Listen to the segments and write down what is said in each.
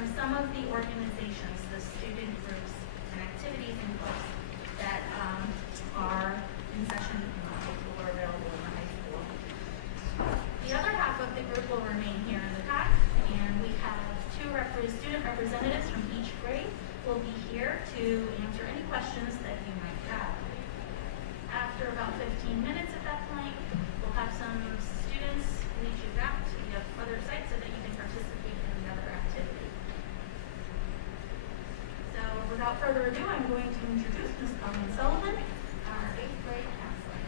from some of the organizations, the student groups and activities and clubs that are in session or available in the high school. The other half of the group will remain here in the back, and we have student representatives from each grade will be here to answer any questions that you might have. After about 15 minutes at that point, we'll have some students lead you back to the other site so that you can participate in the other activity. So without further ado, I'm going to introduce Ms. Colleen Sullivan, our 8th grade counselor.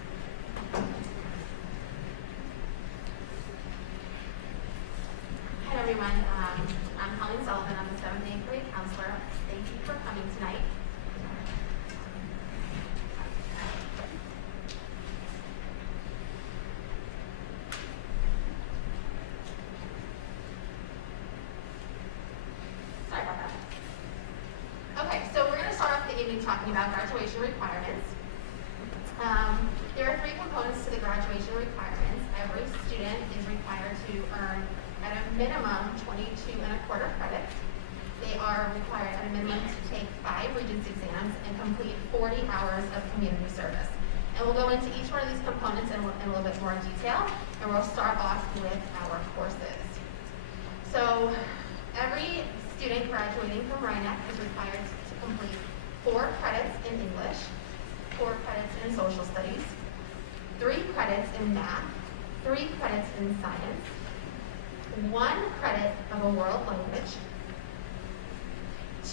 Hi everyone, I'm Colleen Sullivan. I'm the 7th and 8th grade counselor. Thank you for coming tonight. Sorry about that. Okay, so we're going to start off the evening talking about graduation requirements. There are 3 components to the graduation requirements. Every student is required to earn at a minimum 22 and a quarter credits. They are required at a minimum to take 5 Regents exams and complete 40 hours of community service. And we'll go into each one of these components in a little bit more detail, and we'll start off with our courses. So every student graduating from RINEC is required to complete 4 credits in English, 4 credits in social studies, 3 credits in math, 3 credits in science, 1 credit of a world language,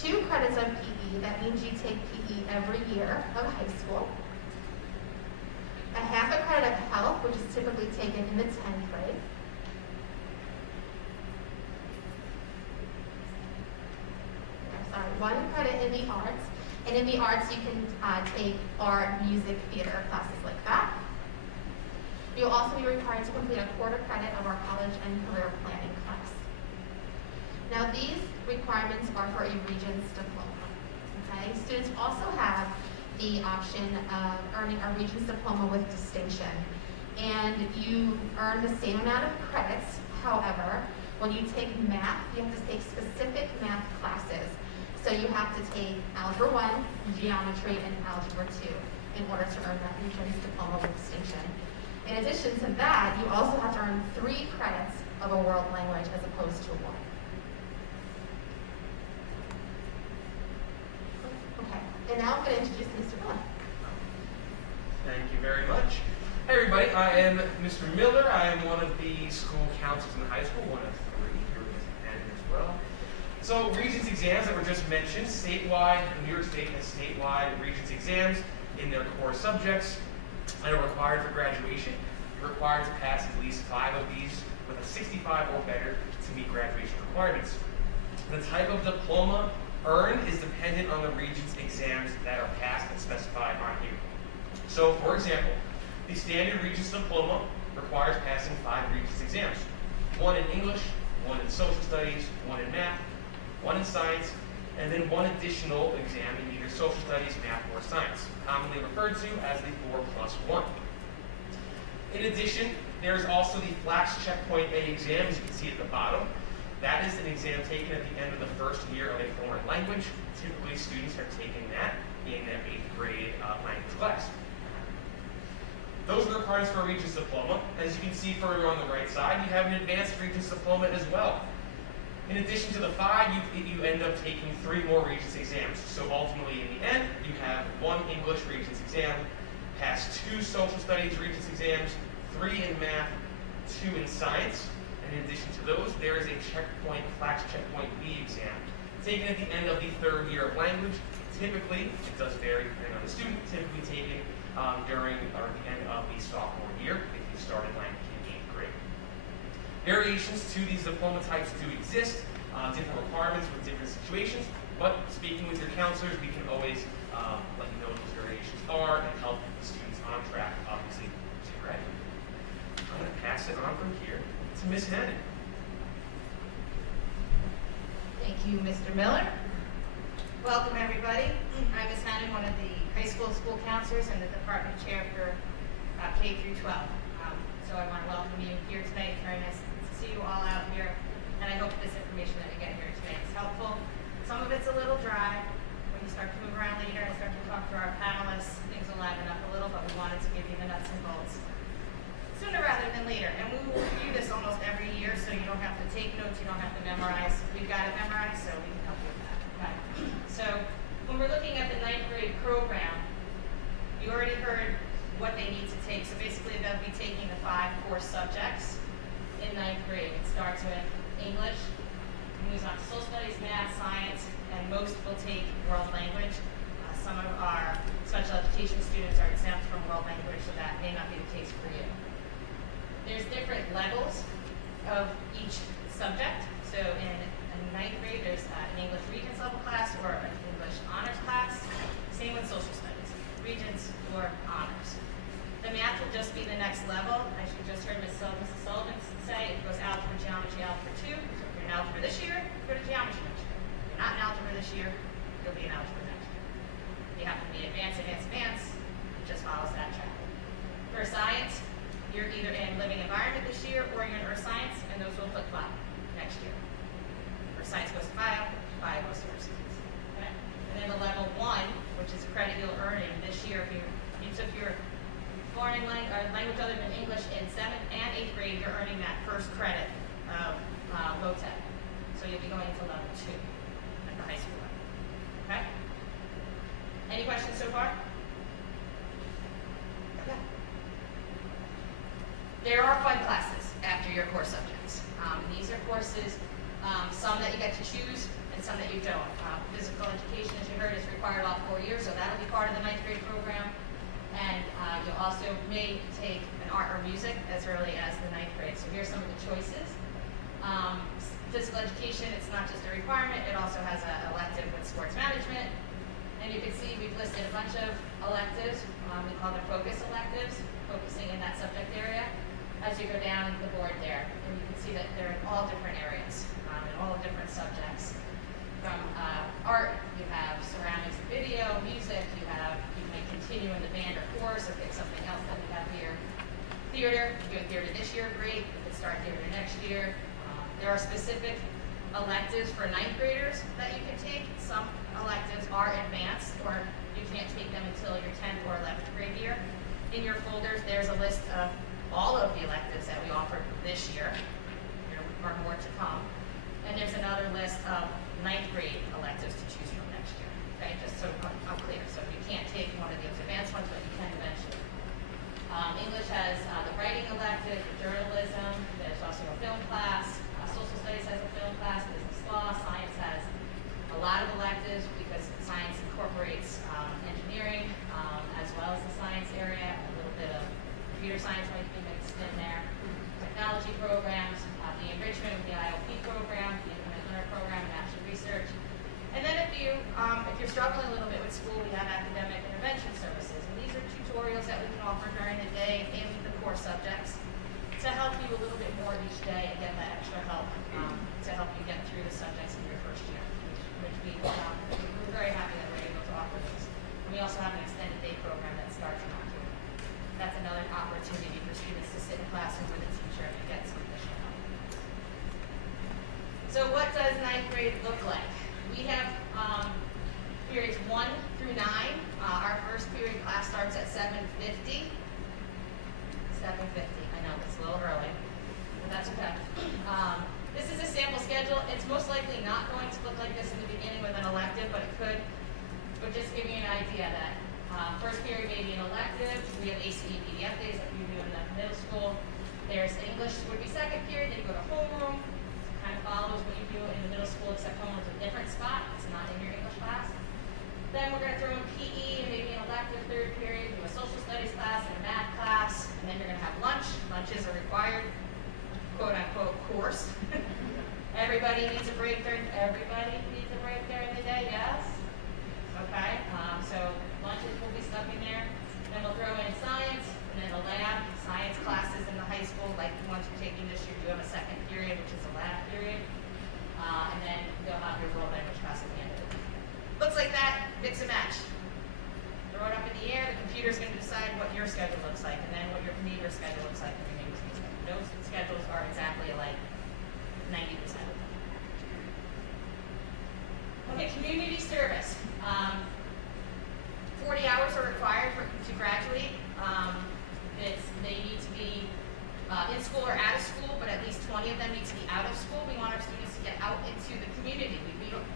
2 credits of PE, that means you take PE every year of high school, a half a credit of health, which is typically taken in the 10th grade, one credit in the arts, and in the arts you can take art, music, theater classes like that. You'll also be required to complete a quarter credit of our college and career planning class. Now these requirements are for a Regents diploma. Okay? Students also have the option of earning a Regents diploma with distinction. And you earn the same amount of credits. However, when you take math, you have to take specific math classes. So you have to take Algebra 1, Geometry, and Algebra 2 in order to earn that Regents diploma with distinction. In addition to that, you also have to earn 3 credits of a world language as opposed to 1. Okay, and now I'm going to introduce Mr. Miller. Thank you very much. Hey everybody, I am Mr. Miller. I am one of the school counselors in the high school, one of 3 here with Ann as well. So Regents exams that were just mentioned, statewide, New York State has statewide Regents exams in their core subjects that are required for graduation. You're required to pass at least 5 of these with a 65 or better to meet graduation requirements. The type of diploma earned is dependent on the Regents exams that are passed and specified on here. So, for example, the standard Regents diploma requires passing 5 Regents exams. 1 in English, 1 in social studies, 1 in math, 1 in science, and then 1 additional exam in either social studies, math, or science, commonly referred to as the 4+1. In addition, there is also the Flax Checkpoint A exam, as you can see at the bottom. That is an exam taken at the end of the first year of a foreign language. Typically, students are taking that in their 8th grade language class. Those are the requirements for a Regents diploma. As you can see further on the right side, you have an advanced Regents diploma as well. In addition to the 5, you end up taking 3 more Regents exams. So ultimately, in the end, you have 1 English Regents exam, pass 2 social studies Regents exams, 3 in math, 2 in science. And in addition to those, there is a Flax Checkpoint B exam, taken at the end of the 3rd year of language. Typically, it does vary depending on the student, typically taken during or at the end of the sophomore year if you started language in 8th grade. Variations to these diploma types do exist, different requirements with different situations, but speaking with your counselors, we can always let you know what those variations are and help the students on track, obviously, to graduate. I'm going to pass it on from here to Ms. Hannon. Thank you, Mr. Miller. Welcome, everybody. I'm Ms. Hannon, one of the high school counselors and the department chair for K through 12. So I want to welcome you here tonight. It's very nice to see you all out here, and I hope this information that you get here today is helpful. for our panelists. Things will liven up a little, but we wanted to give you the nuts and bolts sooner rather than later. And we will review this almost every year, so you don't have to take notes, you don't have to memorize. We've got it memorized, so we can help you with that. Okay. So when we're looking at the 9th grade program, you already heard what they need to take. So basically, they'll be taking the 5 core subjects in 9th grade. It starts with English, moves on to social studies, math, science, and most will take world language. Some of our special education students are exempt from world language, so that may not be the case for you. There's different levels of each subject. So in 9th grade, there's an English Regents level class or an English honors class. Same with social studies, Regents or honors. The math will just be the next level. As you just heard Mrs. Sullivan say, it goes algebra, geometry, algebra 2. So if you're in algebra this year, go to geometry next year. If you're not in algebra this year, you'll be in algebra next year. If you happen to be advanced, it just follows that track. For science, you're either in living environment this year or you're in earth science, and those will flip-flop next year. Earth science goes to bio goes to earth science. Okay? And then the level 1, which is a credit you'll earn in this year, if you took your foreign language other than English in 7th and 8th grade, you're earning that first credit of low tech. So you'll be going into level 2 at the high school level. Okay? Any questions so far? Yeah. There are fun classes after your core subjects. These are courses, some that you get to choose and some that you don't. Physical education, as you heard, is required all 4 years, so that'll be part of the 9th grade program. And you'll also may take an art or music as early as the 9th grade. So here's some of the choices. Physical education, it's not just a requirement, it also has an elective with sports management. And you can see we've listed a bunch of electives. We call them focus electives, focusing in that subject area. As you go down the board there, and you can see that they're in all different areas, in all different subjects. From art, you have ceramics and video, music, you may continue in the band or chorus or pick something else that we have here. Theater, if you're doing theater this year, great. You can start theater next year. There are specific electives for 9th graders that you can take. Some electives are advanced, or you can't take them until your 10th or 11th grade year. In your folders, there's a list of all of the electives that we offered this year. There are more to come. And there's another list of 9th grade electives to choose from next year. Okay, just so I'm clear. So you can't take one of those advanced ones, but you can eventually. English has the writing elective, journalism. There's also a film class. Social studies has a film class. Business law. Science has a lot of electives because science incorporates engineering as well as the science area. A little bit of computer science might be mixed in there. Technology programs, the enrichment with the IOP program, the independent learner program, and action research. And then if you're struggling a little bit with school, we have academic intervention services. And these are tutorials that we can offer during the day in the core subjects to help you a little bit more each day and get that extra help to help you get through the subjects in your first year, which we're very happy that we're able to offer those. And we also have an extended day program that starts in October. That's another opportunity for students to sit in classroom with a teacher and get some additional help. So what does 9th grade look like? We have periods 1 through 9. Our first period class starts at 7:50. 7:50. I know it's a little early, but that's okay. This is a sample schedule. It's most likely not going to look like this in the beginning with an elective, but it could. But just give you an idea that first period may be an elective. We have ACE PDF days like you do in the middle school. There's English would be second period. Then you go to homeroom. Kind of follows what you do in the middle school, except homeroom's a different spot. It's not in your English class. Then we're going to throw in PE and maybe an elective third period. Do a social studies class and a math class. And then you're going to have lunch. Lunch is a required quote-unquote course. Everybody needs a break during the day, yes? Okay, so lunches will be stuck in there. Then we'll throw in science, and then a lab. Science classes in the high school, like the ones you're taking this year, do have a second period, which is a lab period. And then you'll have your world language class at the end of it. Looks like that, mix and match. Throw it up in the air, the computer's going to decide what your schedule looks like, and then what your neighbor's schedule looks like, and your neighbor's schedule. Those schedules are exactly like 90% of them. Okay, community service. 40 school or out of school, but at least 20 of them need to be out of school. We want our students to get out into the community.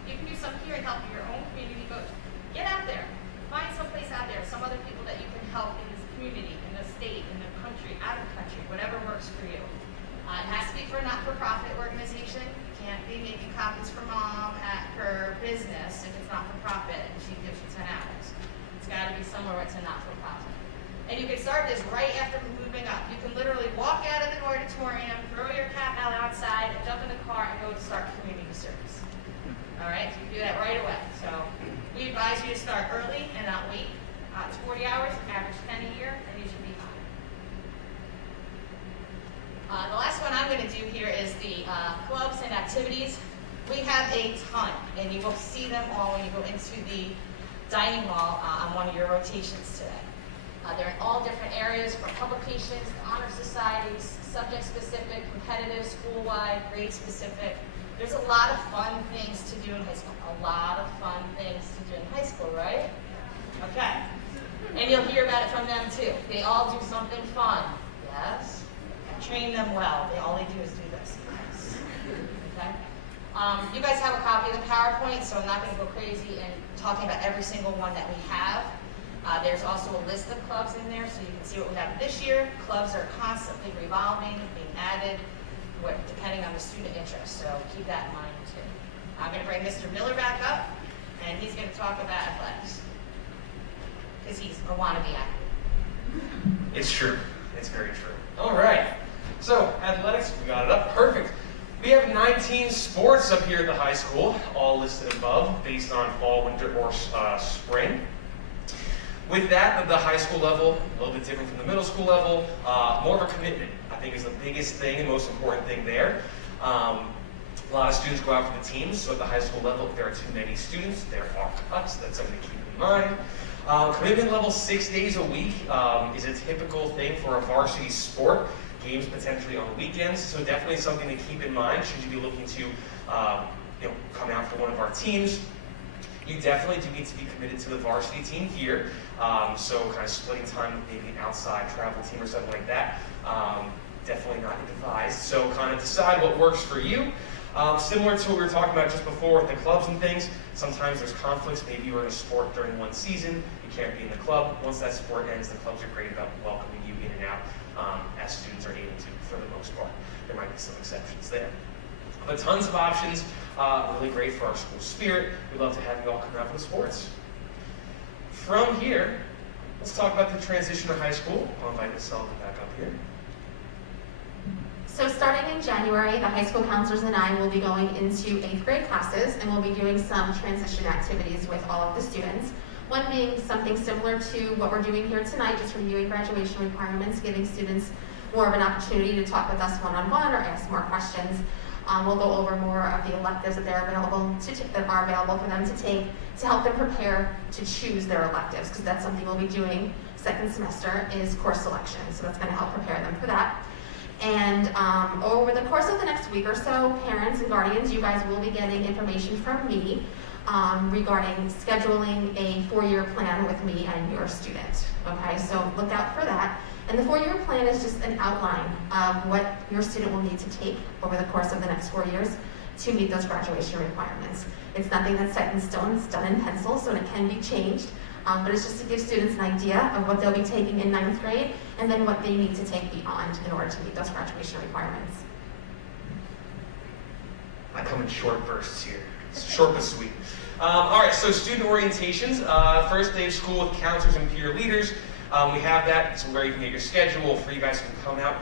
You can do some here and help in your own community, but get out there. Find someplace out there, some other people that you can help in this community, in the state, in the country, out of the country, whatever works for you. It has to be for a not-for-profit organization. You can't be making copies for mom at her business if it's not-for-profit and she gives you 10 hours. It's got to be somewhere where it's a not-for-profit. And you can start this right after moving up. You can literally walk out of an auditorium, throw your cap out outside, and jump in the car and go to start community service. All right, so you can do that right away. So we advise you to start early and not wait. It's 40 hours, average 10 a year, and you should be fine. The last one I'm going to do here is the clubs and activities. We have a ton, and you will see them all when you go into the dining hall on one of your rotations today. They're in all different areas, from publications, to honor societies, subject-specific, competitive, school-wide, grade-specific. There's a lot of fun things to do in high school. A lot of fun things to do in high school, right? Okay. And you'll hear about it from them too. They all do something fun. Yes? Train them well. All they do is do this. Yes. Okay? You guys have a copy of the PowerPoint, so I'm not going to go crazy in talking about every single one that we have. There's also a list of clubs in there, so you can see what we have this year. Clubs are constantly revolving, being added, depending on the student interest, so keep that in mind too. I'm going to bring Mr. Miller back up, and he's going to talk about athletics, because he's a wannabe athlete. It's true. It's very true. All right. So, athletics, we got it up. Perfect. We have 19 sports up here at the high school, all listed above, based on fall, winter, or spring. With that, at the high school level, a little bit different from the middle school level, more of a commitment, I think, is the biggest thing and most important thing there. A lot of students go out for the teams, so at the high school level, if there are too many students, there are cuts. That's something to keep in mind. Commitment level 6 days a week is a typical thing for a varsity sport. Games potentially on the weekends, so definitely something to keep in mind should you be looking to come out for one of our teams. You definitely do need to be committed to the varsity team here, so kind of splitting time with maybe an outside travel team or something like that. Definitely not advised, so kind of decide what works for you. Similar to what we were talking about just before with the clubs and things, sometimes there's conflicts. Maybe you're in a sport during one season, you can't be in the club. Once that sport ends, the clubs are great about welcoming you in and out as students are able to, for the most part. There might be some exceptions there. But tons of options, really great for our school spirit. We'd love to have you all come out for the sports. From here, let's talk about the transition to high school. I'll invite Ms. Sullivan back up here. So starting in January, the high school counselors and I will be going into 8th grade classes, and we'll be doing some transition activities with all of the students. One being something similar to what we're doing here tonight, just reviewing graduation requirements, giving students more of an opportunity to talk with us one-on-one or ask more questions. We'll go over more of the electives that are available for them to take to help them prepare to choose their electives, because that's something we'll be doing second semester is course selection. So that's going to help prepare them for that. And over the course of the next week or so, parents and guardians, you guys will be getting information from me regarding scheduling a 4-year plan with me and your student. Okay, so look out for that. And the 4-year plan is just an outline of what your student will need to take over the course of the next 4 years to meet those graduation requirements. It's nothing that's set in stone, it's done in pencil, so it can be changed. But it's just to give students an idea of what they'll be taking in 9th grade and then what they need to take beyond in order to meet those graduation requirements. I come in short bursts here. Short but sweet. All right, so student orientations. First day of school with counselors and peer leaders. We have that. It's where you can get your schedule, where you guys can come out,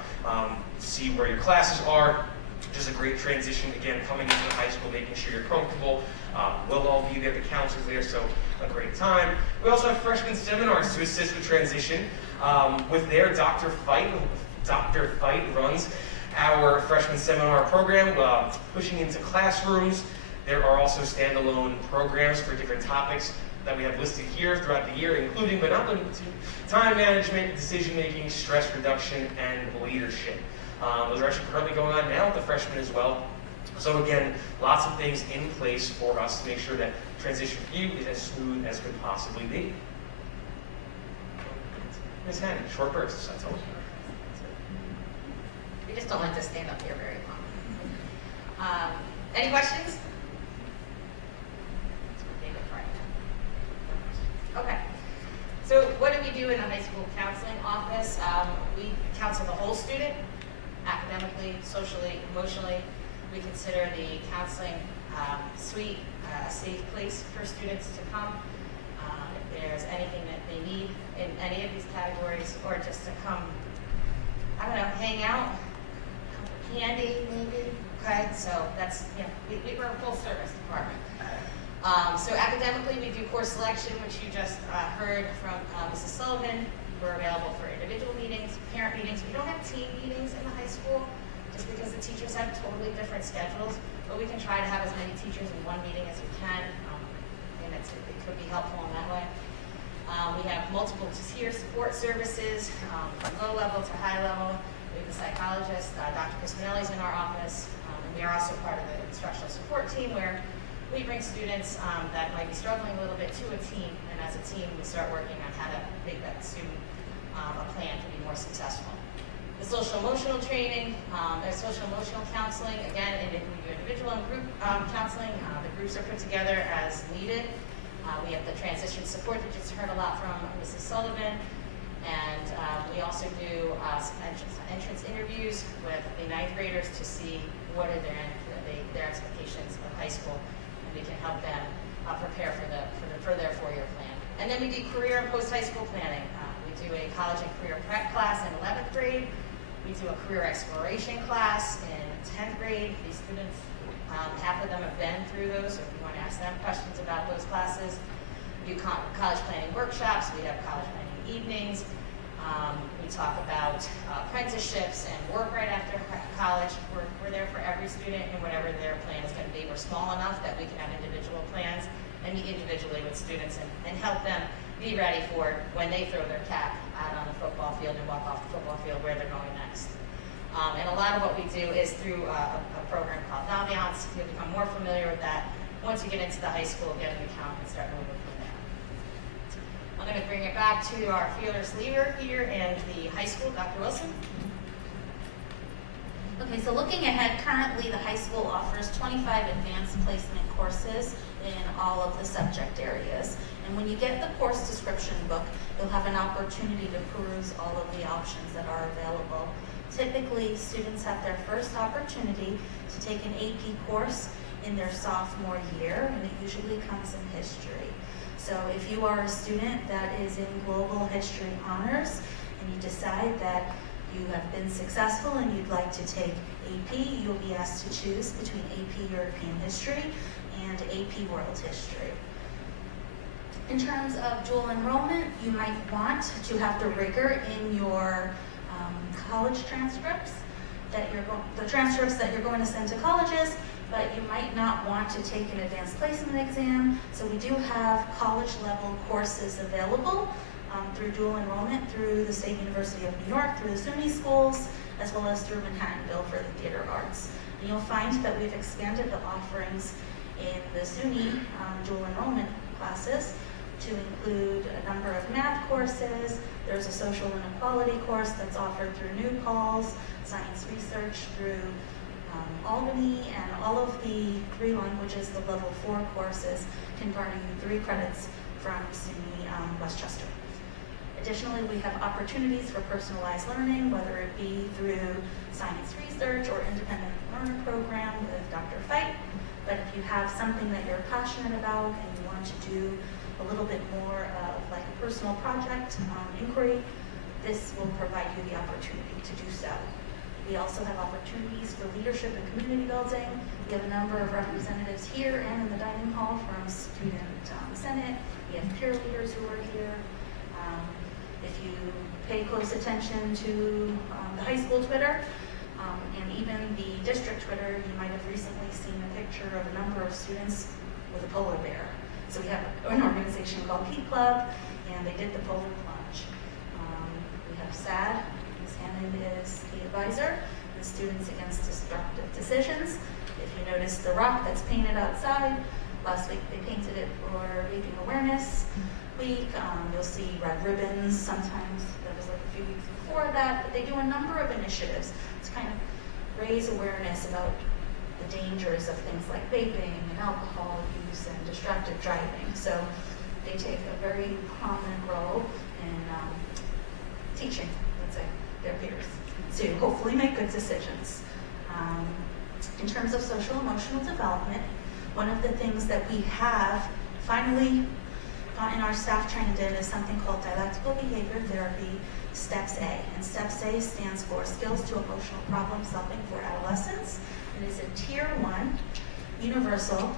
see where your classes are. Just a great transition, again, coming into the high school, making sure you're comfortable. We'll all be there, the counselors there, so a great time. We also have freshman seminars to assist with transition. With there, Dr. Fight runs our freshman seminar program, pushing into classrooms. There are also standalone programs for different topics that we have listed here throughout the year, including but not limited to time management, decision making, stress reduction, and leadership. Those are actually currently going on now with the freshmen as well. So again, lots of things in place for us to make sure that transition for you is as smooth as could possibly be. Ms. Hannon, short bursts, that's all. We just don't like to stand up here very long. Any questions? Okay. So what do we do in the high school counseling office? We counsel the whole student, academically, socially, emotionally. We consider the counseling suite a safe place for students to come. If there's anything that they need in any of these categories, or just to come, I don't know, hang out, candy maybe. Okay, so that's, you know, we're a full service department. So academically, we do course selection, which you just heard from Mrs. Sullivan. We're available for individual meetings, parent meetings. We don't have team meetings in the high school, just because the teachers have totally different schedules, but we can try to have as many teachers in one meeting as we can, and it could be helpful in that way. We have multiple tier support services, from low level to high level. We have a psychologist, Dr. Crispinelli's in our office, and we are also part of the instructional support team, where we bring students that might be struggling a little bit to a team, and as a team, we start working on how to make that student a plan to be more successful. The social emotional training, there's social emotional counseling. Again, we do individual and group counseling. The groups are put together as needed. We have the transition support that you just heard a lot from Mrs. Sullivan. And we also do entrance interviews with the ninth graders to see what are their expectations of high school, and we can help them prepare for their four-year plan. And then we do career and post-high school planning. We do a college and career prep class in 11th grade. We do a career exploration class in 10th grade. These students, half of them have been through those, so if you want to ask them questions about those classes. We do college planning workshops. We have college planning evenings. We talk about apprenticeships and work right after college. We're there for every student and whatever their plan is going to be. We're small enough that we can have individual plans and meet individually with students and help them be ready for when they throw their cap out on the football field and walk off the football field where they're going next. And a lot of what we do is through a program called Naviance. You'll become more familiar with that once you get into the high school, get an account, and start moving from there. I'm going to bring it back to our fearless leader here in the high school, Dr. Wilson. Okay, so looking ahead, currently the high school offers 25 advanced placement courses in all of the subject areas. And when you get the course description book, you'll have an opportunity to peruse all of the options that are available. Typically, students have their first opportunity to take an AP course in their sophomore year, and it usually comes in history. So if you are a student that is in global history honors and you decide that you have been successful and you'd like to take AP, you'll be asked to choose between AP European History and AP World History. In terms of dual enrollment, you might want to have the rigor in your college transcripts, the transcripts that you're going to send to colleges, but you might not want to take an advanced placement exam. So we do have college level courses available through dual enrollment through the State University of New York, through the SUNY schools, as well as through Manhattanville for the theater arts. And you'll find that we've expanded the offerings in the SUNY dual enrollment classes to include a number of math courses. There's a social inequality course that's offered through New Paltz, science research through Albany, and all of the 3 languages, the level 4 courses, can garner you 3 credits from SUNY Westchester. Additionally, we have opportunities for personalized learning, whether it be through science research or independent learner program with Dr. Feit. But if you have something that you're passionate about and you want to do a little bit more of like a personal project inquiry, this will provide you the opportunity to do so. We also have opportunities for leadership and community building. We have a number of representatives here and in the dining hall from Student Senate. We have peer leaders who are here. If you pay close attention to the high school Twitter and even the district Twitter, you might have recently seen a picture of a number of students with a polar bear. So we have an organization called Peak Club, and they did the polar plunge. We have SAD. Ms. Hannon is the advisor, the Students Against Disruptive Decisions. If you notice the rock that's painted outside, last week they painted it for vaping awareness. week. You'll see red ribbons sometimes. That was like a few weeks before that. But they do a number of initiatives to kind of raise awareness about the dangers of things like vaping and alcohol use and distracted driving. So they take a very prominent role in teaching, let's say, their peers to hopefully make good decisions. In terms of social emotional development, one of the things that we have finally gotten our staff trained in is something called dialectical behavior therapy, STEPS A. And STEPS A stands for Skills to Emotional Problem Solving for Adolescents. It is a Tier 1, universal,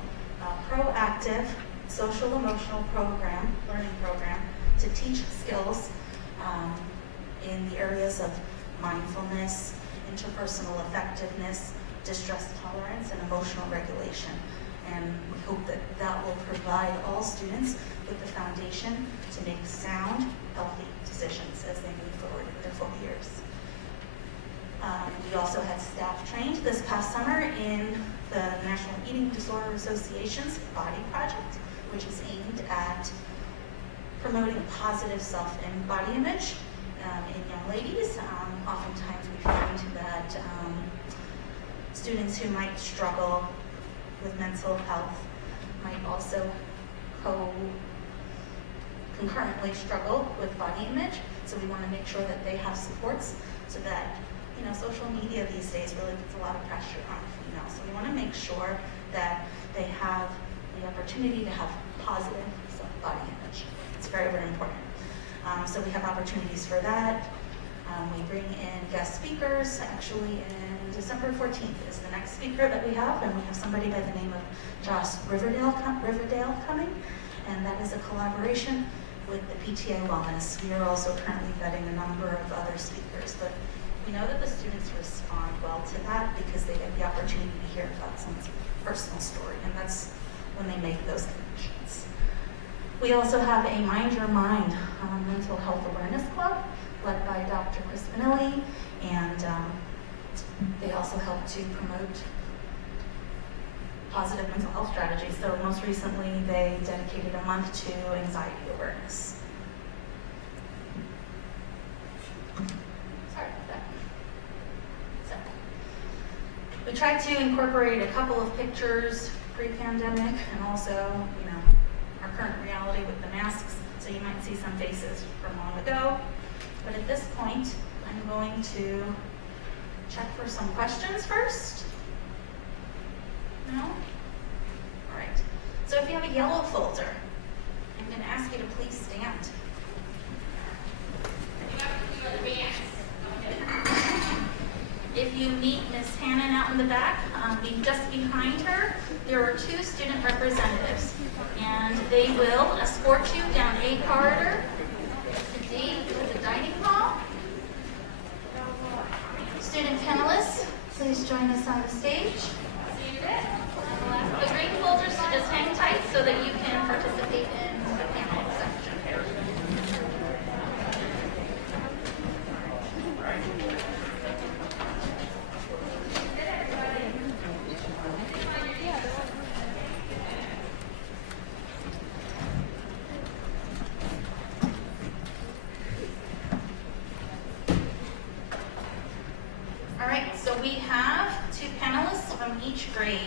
proactive, social emotional program, learning program, to teach skills in the areas of mindfulness, interpersonal effectiveness, distress tolerance, and emotional regulation. And we hope that that will provide all students with the foundation to make sound, healthy decisions as they move forward in their full years. We also had staff trained this past summer in the National Eating Disorder Association's Body Project, which is aimed at promoting a positive self and body image in young ladies. Oftentimes we find that students who might struggle with mental health might also concurrently struggle with body image. So we want to make sure that they have supports so that, you know, social media these days really puts a lot of pressure on females. So we want to make sure that they have the opportunity to have positive body image. It's very, very important. So we have opportunities for that. We bring in guest speakers. Actually, in December 14th is the next speaker that we have, and we have somebody by the name of Josh Riverdale coming, and that is a collaboration with the PTA Wellness. We are also currently vetting a number of other speakers, but we know that the students respond well to that because they get the opportunity to hear about someone's personal story, and that's when they make those connections. We also have a Mind Your Mind mental health awareness club led by Dr. Chris Finelli, and they also help to promote positive mental health strategies. So most recently, they dedicated a month to anxiety awareness. Sorry about that. So, we tried to incorporate a couple of pictures pre-pandemic and also, you know, our current reality with the masks. So you might see some faces from long ago. But at this point, I'm going to check for some questions first. No? All right. So if you have a yellow folder, I'm going to ask you to please stand. If you meet Miss Hannon out in the back, just behind her, there are 2 student representatives, and they will escort you down A corridor to D, to the dining hall. Student panelists, please join us on the stage. The green folders to just hang tight so that you can participate in the panel section. All right, so we have 2 panelists from each grade.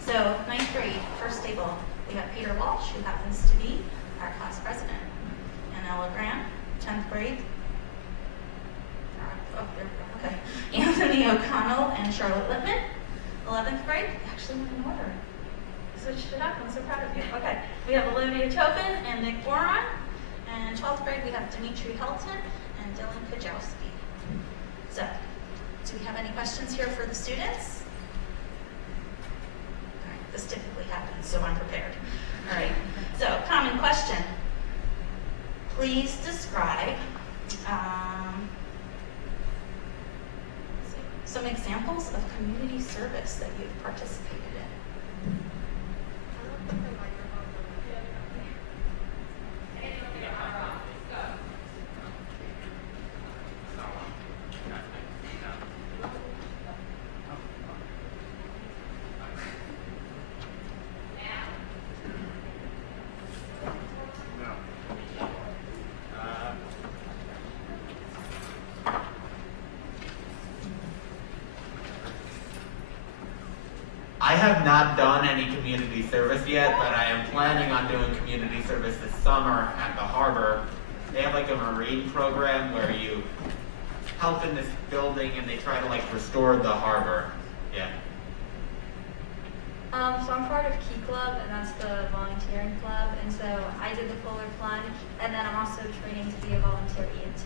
So 9th grade, first table, we got Peter Walsh, who happens to be our class president, and Ella Grant, 10th grade. Okay. Anthony O'Connell and Charlotte Lippman, 11th grade. Actually went in order. Switched it up. I'm so proud of you. Okay. We have Olivia Tobin and Nick Boron. And 12th grade, we have Dimitri Helton and Dylan Kajowski. So, do we have any questions here for the students? All right. This typically happens, so I'm prepared. All right. So, common question. Please describe some examples of community service that you've participated in. have not done any community service yet, but I am planning on doing community service this summer at the harbor. They have like a marine program where you help in this building and they try to like restore the harbor. Yeah. So I'm part of Key Club, and that's the volunteering club, and so I did the polar plunge, and then I'm also training to be a volunteer EMT.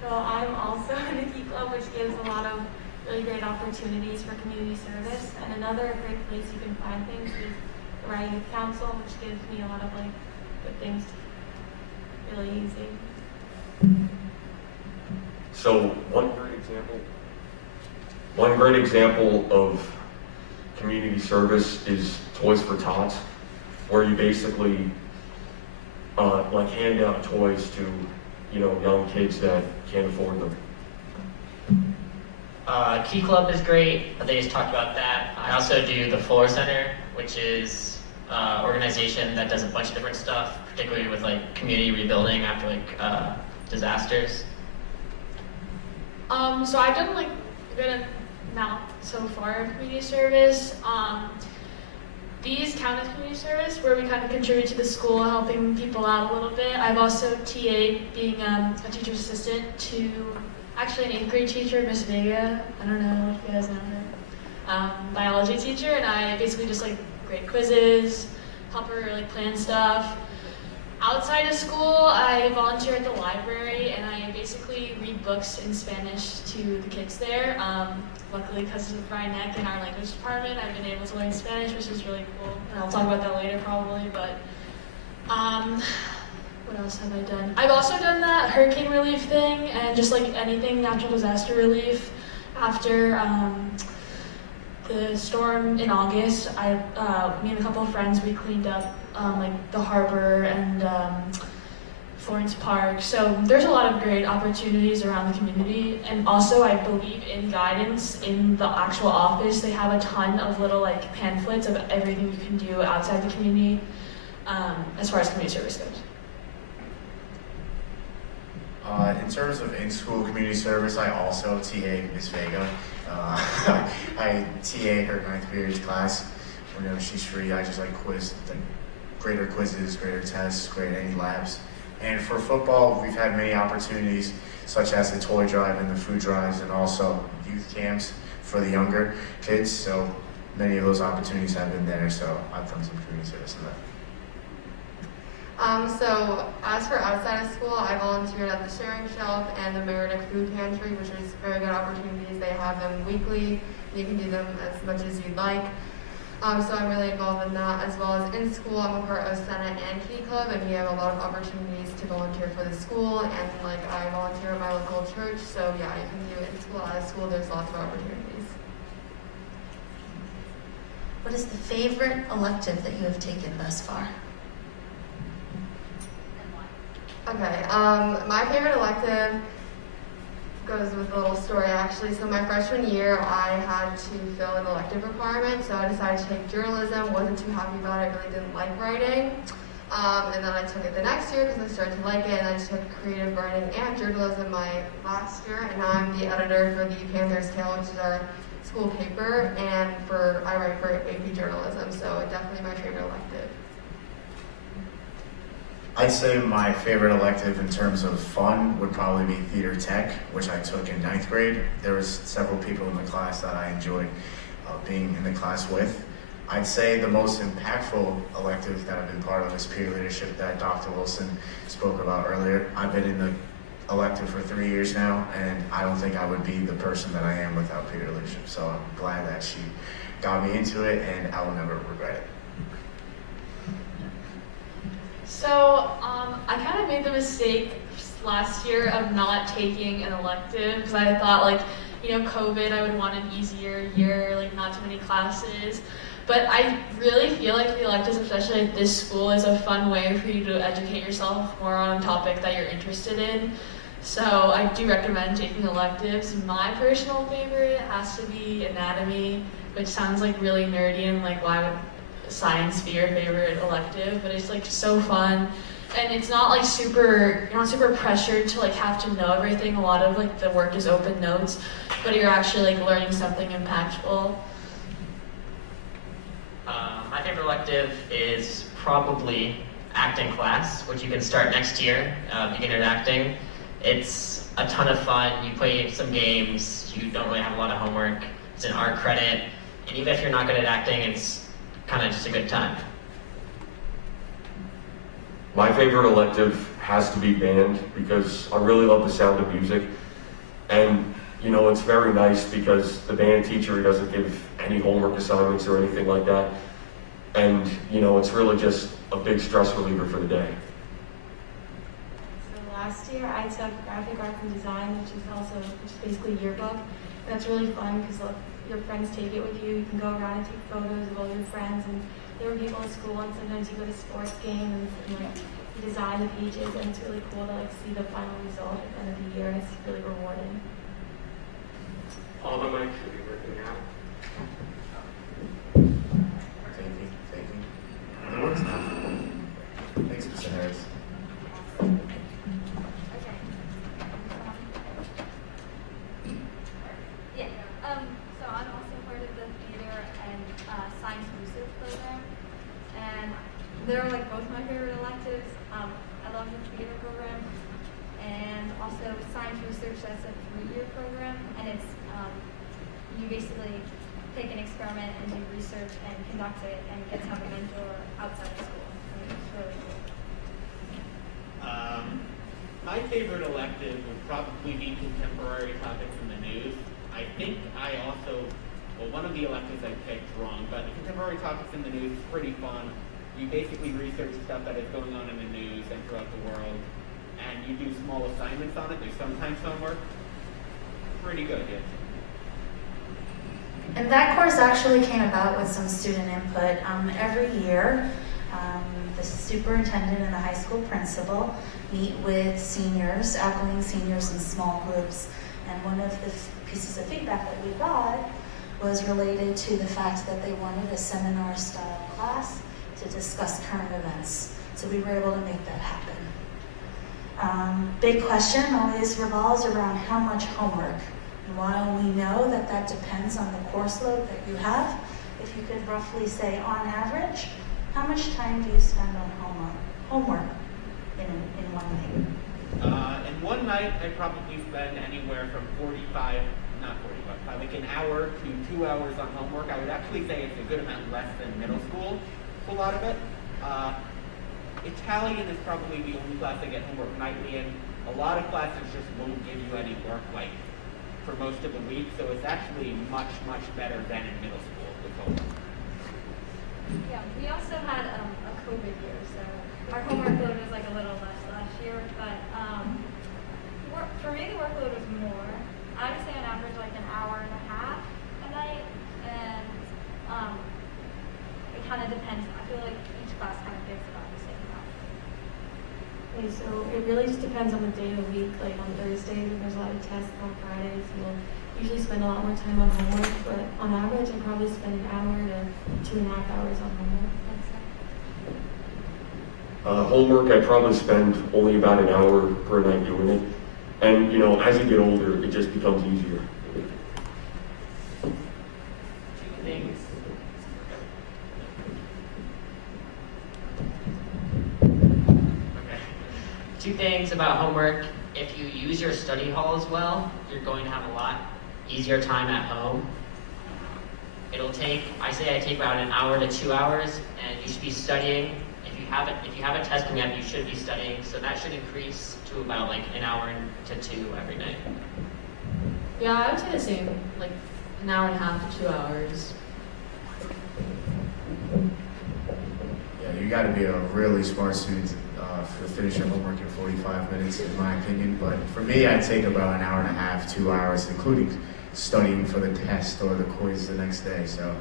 So I'm also in the Key Club, which gives a lot of really great opportunities for community service, and another great place you can find things is the Rye Youth Council, which gives me a lot of like good things really easy. So one great example of community service is Toys for Tots, where you basically like hand out toys to young kids that can't afford them. Key Club is great. They just talked about that. I also do the Floor Center, which is an organization that does a bunch of different stuff, particularly with like community rebuilding after like disasters. So I've done like a good amount so far of community service. These count as community service, where we kind of contribute to the school, helping people out a little bit. I've also TA'd, being a teacher's assistant to actually an 8th grade teacher, Miss Vega. I don't know if you guys know her. Biology teacher, and I basically just like grade quizzes, help her like plan stuff. Outside of school, I volunteer at the library, and I basically read books in Spanish to the kids there. Luckily, because of Brian Neck in our language department, I've been able to learn Spanish, which is really cool. And I'll talk about that later probably, but what else have I done? I've also done that hurricane relief thing, and just like anything natural disaster relief. After the storm in August, me and a couple of friends, we cleaned up like the harbor and Florence Park. So there's a lot of great opportunities around the community. And also I believe in guidance in the actual office. They have a ton of little like pamphlets of everything you can do outside the community as far as community service goes. In terms of in-school community service, I also TA Ms. Vega. I TA her 9th period class. Whenever she's free, I just like quiz, like grader quizzes, grader tests, grade any labs. And for football, we've had many opportunities, such as the toy drive and the food drives, and also youth camps for the younger kids. So many of those opportunities have been there. So I've done some community service in that. So as for outside of school, I volunteered at the Sharing Shelf and the Meredith Food Pantry, which is very good opportunities. They have them weekly. You can do them as much as you'd like. So I'm really involved in that, as well as in school. I'm a part of Senate and Key Club, and we have a lot of opportunities to volunteer for the school, and like I volunteer at my local church. So yeah, you can do it in school, out of school. There's lots of opportunities. What is the favorite elective that you have taken thus far? Okay, my favorite elective goes with a little story actually. So my freshman year, I had to fill an elective requirement, so I decided to take journalism. Wasn't too happy about it, really didn't like writing. And then I took it the next year because I started to like it, and I took creative writing and journalism my last year, and now I'm the editor for the Panther's Tale, which is our school paper, and I write for AP journalism, so definitely my favorite elective. I'd say my favorite elective in terms of fun would probably be theater tech, which I took in 9th grade. There was several people in the class that I enjoyed being in the class with. I'd say the most impactful elective that I've been part of is peer leadership that Dr. Wilson spoke about earlier. I've been in the elective for 3 years now, and I don't think I would be the person that I am without peer leadership. So I'm glad that she got me into it, and I will never regret it. So I kind of made the mistake last year of not taking an elective because I thought like, COVID, I would want an easier year, like not too many classes. But I really feel like the electives, especially at this school, is a fun way for you to educate yourself more on a topic that you're interested in. So I do recommend taking electives. My personal favorite has to be anatomy, which sounds like really nerdy and like why would science be your favorite elective, but it's like so fun. And it's not like you're not super pressured to like have to know everything. A lot of like the work is open notes, but you're actually like learning something impactful. My favorite elective is probably acting class, which you can start next year, beginner acting. It's a ton of fun. You play some games. You don't really have a lot of homework. It's an art credit, and even if you're not good at acting, it's kind of just a good time. My favorite elective has to be band because I really love the sound of music. And, you know, it's very nice because the band teacher doesn't give any homework assignments or anything like that. And, you know, it's really just a big stress reliever for the day. So last year I took graphic arts and design, which is basically yearbook. That's really fun because your friends take it with you. You can go around and take photos of all your friends, and there were people at school, and sometimes you go to sports games and you design the pages, and it's really cool to like see the final result at the end of the year, and it's really rewarding. All of them actually working out. Thinking. It works now. Thanks, Mr. Harris. Okay. Yeah. So I'm also part of the theater and science research program, and they're like both my favorite electives. I love the theater program, and also science research. That's a 3-year program, and it's you basically take an experiment and do research and conduct it and get to have a mentor outside of school. And it's really cool. My favorite elective would probably be contemporary topics in the news. I think one of the electives I picked wrong, but the contemporary topics in the news is pretty fun. You basically research stuff that is going on in the news and throughout the world, and you do small assignments on it. There's sometimes homework. Pretty good, yes. And that course actually came about with some student input. Every year, the superintendent and the high school principal meet with seniors, outgoing seniors in small groups. And one of the pieces of feedback that we got was related to the fact that they wanted a seminar-style class to discuss current events. So we were able to make that happen. Big question always revolves around how much homework. And while we know that that depends on the course load that you have, if you could roughly say on average, how much time do you spend on homework in one night? In one night, I probably spend anywhere from like an hour to 2 hours on homework. I would actually say it's a good amount less than middle school, a lot of it. Italian is probably the only class I get homework nightly in. A lot of classes just won't give you any work like for most of the week, so it's actually much, much better than in middle school with homework. Yeah, we also had a COVID year, so our homework load was like a little less last year, but for me the workload was more. I would say on average like an hour and a half a night, and it kind of depends. I feel like each class kind of gets about the same amount. Okay, so it really just depends on the day of the week. Like on Thursdays, if there's a lot of tests, on Fridays, you'll usually spend a lot more time on homework, but on average, I probably spend an hour to 2.5 hours on homework. Homework, I probably spend only about an hour per night doing it. And, you know, as you get older, it just becomes easier. Two things about homework. If you use your study halls well, you're going to have a lot easier time at home. It'll take, I take about an hour to 2 hours, and you should be studying. If you have a test coming up, you should be studying, so that should increase to about like an hour to 2 every night. Yeah, I would say the same, like an hour and a half to 2 hours. Yeah, you got to be a really smart student to finish your homework in 45 minutes, in my opinion. But for me, I'd take about an hour and a half, 2 hours, including studying for the test or the quiz the next day. So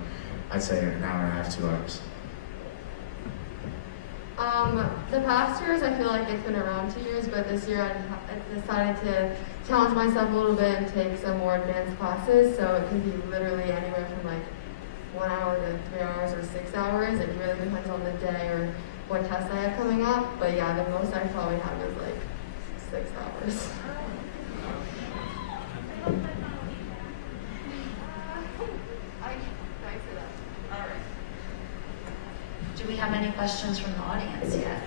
I'd say an hour and a half, 2 hours. The past years, I feel like it's been around 2 years, but this year I decided to challenge myself a little bit and take some more advanced classes. So it can be literally anywhere from like 1 hour to 3 hours or 6 hours. It really depends on the day or what tests I have coming up. But yeah, the most I probably have is like 6 hours. Do we have any questions from the audience yet?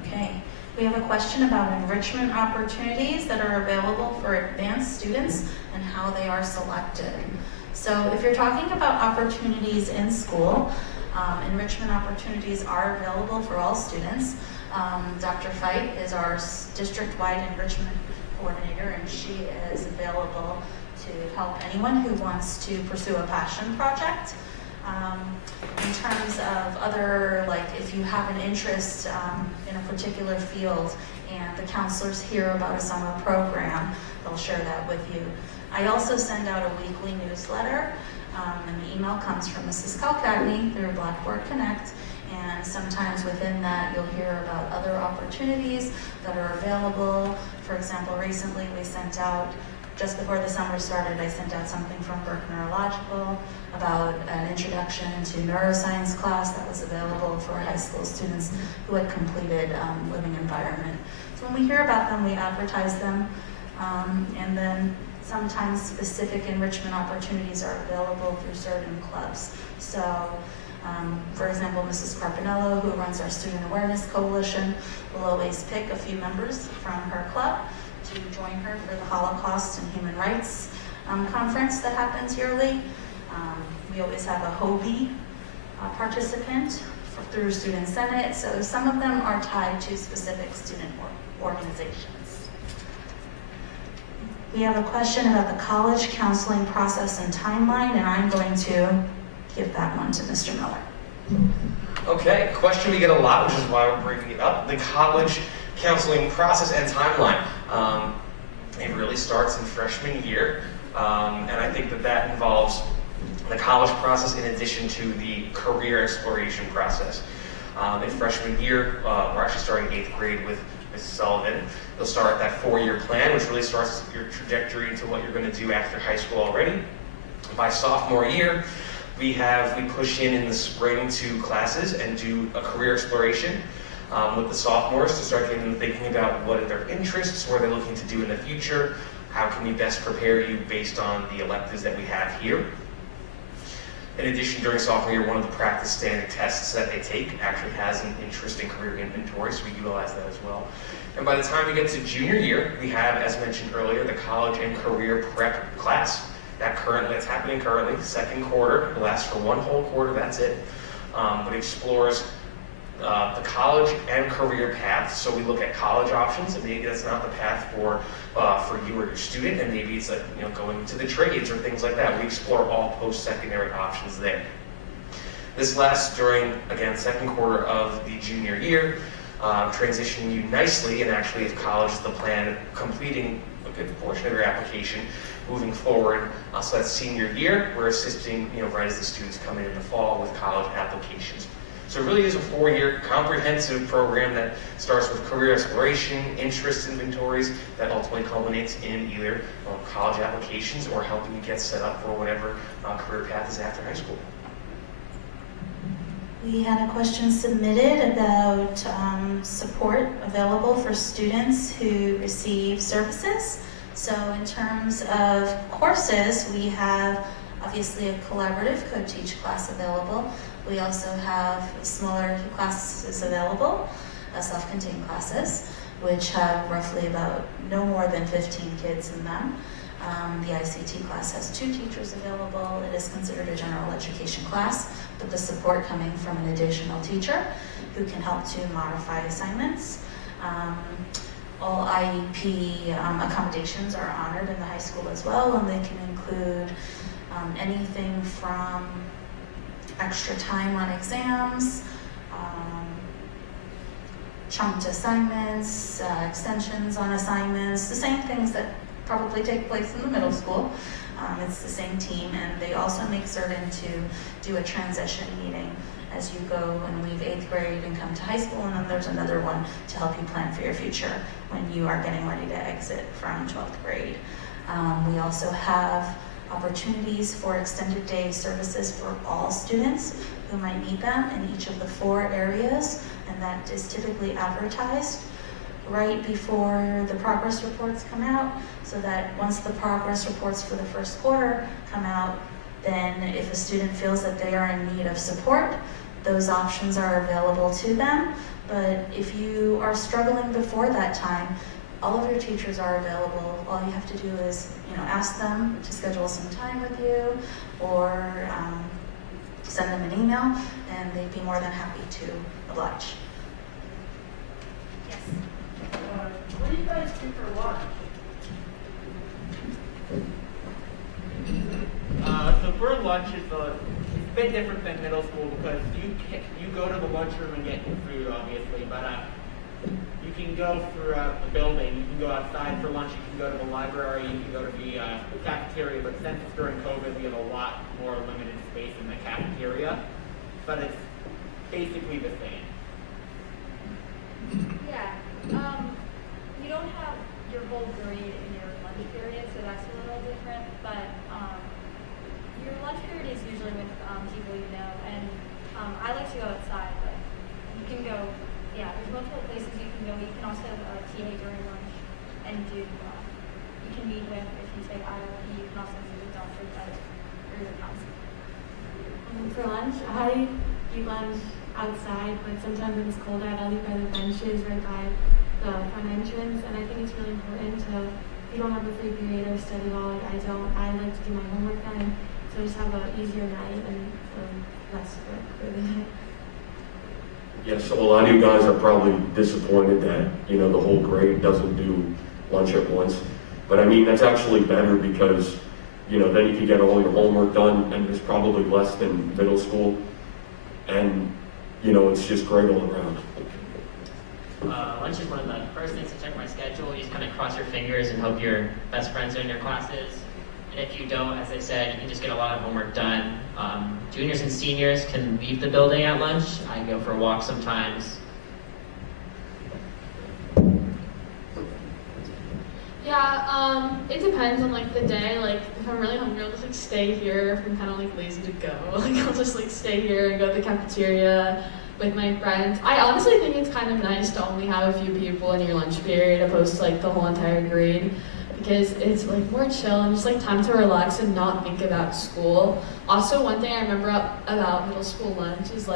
Okay, we have a question about enrichment opportunities that are available for advanced students and how they are selected. So if you're talking about opportunities in school, enrichment opportunities are available for all students. Dr. Feit is our district-wide enrichment coordinator, and she is available to help anyone who wants to pursue a passion project. In terms of other, like if you have an interest in a particular field and the counselors hear about a summer program, they'll share that with you. I also send out a weekly newsletter, and the email comes from Mrs. Calcagney through Blackboard Connect, and sometimes within that you'll hear about other opportunities that are available. For example, recently we sent out, just before the summer started, I sent out something from Burke Neurological about an introduction to neuroscience class that was available for high school students who had completed living environment. So when we hear about them, we advertise them, and then sometimes specific enrichment opportunities are available through certain clubs. So, for example, Mrs. Carpinello, who runs our Student Awareness Coalition, will always pick a few members from her club to join her for the Holocaust and Human Rights conference that happens yearly. We always have a HOBE participant through Student Senate, so some of them are tied to specific student organizations. We have a question about the college counseling process and timeline, and I'm going to give that one to Mr. Miller. Okay, question we get a lot, which is why we're bringing it up, the college counseling process and timeline. It really starts in freshman year, and I think that involves the college process in addition to the career exploration process. In freshman year, we're actually starting 8th grade with Mrs. Sullivan. You'll start that 4-year plan, which really starts your trajectory into what you're going to do after high school already. By sophomore year, we push in the spring to classes and do a career exploration with the sophomores to start getting them thinking about what are their interests, what are they looking to do in the future, how can we best prepare you based on the electives that we have here. In addition, during sophomore year, one of the practice standing tests that they take actually has an interest in career inventory, so we utilize that as well. And by the time we get to junior year, we have, as mentioned earlier, the college and career prep class. That's happening currently, second quarter. It lasts for one whole quarter, that's it. But it explores the college and career paths. So we look at college options, and maybe that's not the path for you or your student, and maybe it's like going into the trades or things like that. We explore all post-secondary options there. This lasts during, again, second quarter of the junior year, transitioning you nicely, and actually if college is the plan, completing a good portion of your application, moving forward. So that's senior year, we're assisting right as the students come in the fall with college applications. So it really is a 4-year comprehensive program that starts with career exploration, interest inventories, that ultimately culminates in either college applications or helping you get set up for whatever career path is after high school. We had a question submitted about support available for students who receive services. So in terms of courses, we have obviously a collaborative co-teach class available. We also have smaller classes available, self-contained classes, which have roughly about no more than 15 kids in them. The ICT class has 2 teachers available. It is considered a general education class, but the support coming from an additional teacher who can help to modify assignments. All IEP accommodations are honored in the high school as well, and they can include anything from extra time on exams, chunked assignments, extensions on assignments, the same things that probably take place in the middle school. It's the same team, and they also make certain to do a transition meeting as you go and leave 8th grade and come to high school, and then there's another one to help you plan for your future when you are getting ready to exit from 12th grade. We also have opportunities for extended day services for all students who might need them in each of the 4 areas, and that is typically advertised right before the progress reports come out, so that once the progress reports for the first quarter come out, then if a student feels that they are in need of support, those options are available to them. But if you are struggling before that time, all of your teachers are available. All you have to do is, ask them to schedule some time with you, or send them an email, and they'd be more than happy to oblige. Yes. What do you guys do for lunch? So for lunch, it's a bit different than middle school because you go to the lunchroom and get your food, obviously, but you can go throughout the building. You can go outside for lunch. You can go to the library. You can go to the cafeteria. But since it's during COVID, we have a lot more limited space in the cafeteria. But it's basically the same. Yeah. You don't have your whole grade in your lunch period, so that's a little different. But your lunch period is usually with people you know, and I like to go outside, but you can go. Yeah, there's multiple places you can go. You can also have a TA during lunch, and you can meet with, if you take IOP, you can also meet with Dr. Bennett or your counselor. For lunch, I eat lunch outside, but sometimes when it's cold out, I'll eat by the benches right by the front entrance, and I think it's really important to, if you don't have a free period or study hall, like I don't, I like to do my homework then, so just have an easier night and less work for the night. Yeah, so a lot of you guys are probably disappointed that, the whole grade doesn't do lunch at once. But I mean, that's actually better because, then you can get all your homework done, and there's probably less than middle school. And, it's just great all around. Lunch is one of the first things to check my schedule. You just kind of cross your fingers and hope your best friends are in your classes. And if you don't, as I said, you can just get a lot of homework done. Juniors and seniors can leave the building at lunch. I go for a walk sometimes. Yeah, it depends on the day. If I'm really hungry, I'll just stay here. If I'm kind of lazy to go, I'll just stay here and go to the cafeteria with my friends. I honestly think it's kind of nice to only have a few people in your lunch period opposed to the whole entire grade, because it's more chill and just time to relax and not think about school. Also, one thing I remember about middle school lunch is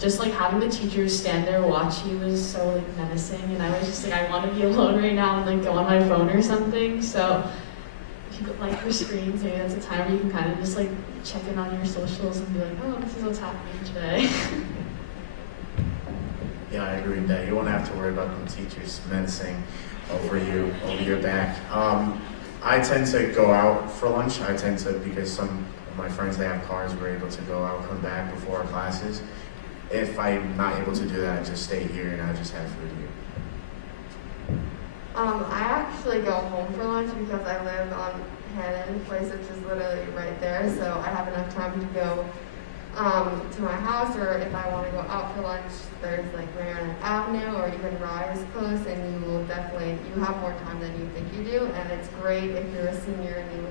just having the teachers stand there watch you was so menacing, and I was just I want to be alone right now and go on my phone or something. So if you like your screens, maybe that's a time where you can kind of just check in on your socials and be oh, this is what's happening today. Yeah, I agree with that. You won't have to worry about the teachers menacing over your back. I tend to go out for lunch. Because some of my friends, they have cars, we're able to go out, come back before our classes. If I'm not able to do that, I just stay here and I just have food here. I actually go home for lunch because I live on Hannon Place, which is literally right there, so I have enough time to go to my house, or if I want to go out for lunch, there's Mariana Avenue or even Rye is close, and you have more time than you think you do, and it's great if you're a senior and you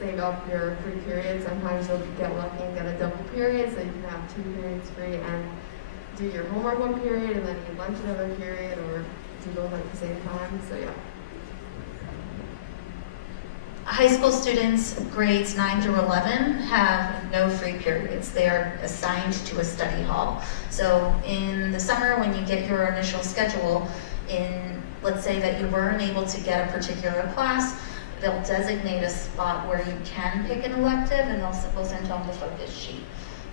save up your free period. Sometimes you'll get lucky and get a double period, so you can have 2 periods free and do your homework one period and then eat lunch another period, or do both at the same time, so yeah. High school students, grades 9 through 11, have no free periods. They are assigned to a study hall. So in the summer, when you get your initial schedule, let's say that you weren't able to get a particular class, they'll designate a spot where you can pick an elective, and they'll send home the focus sheet.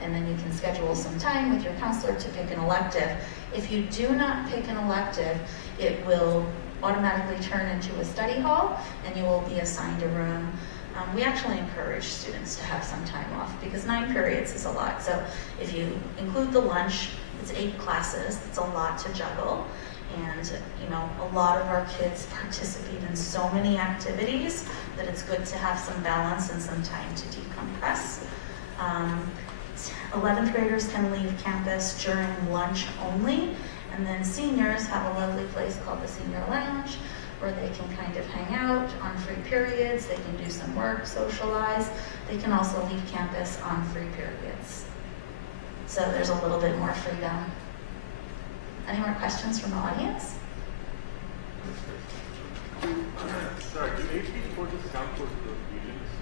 And then you can schedule some time with your counselor to pick an elective. If you do not pick an elective, it will automatically turn into a study hall, and you will be assigned a room. We actually encourage students to have some time off because 9 periods is a lot. So if you include the lunch, it's 8 classes. It's a lot to juggle. And a lot of our kids participate in so many activities that it's good to have some balance and some time to decompress. 11th graders can leave campus during lunch only, and then seniors have a lovely place called the Senior Lounge, where they can kind of hang out on free periods, they can do some work, socialize. They can also leave campus on free periods. So there's a little bit more freedom. Any more questions from the audience? Sorry, do AP courses count towards the Regents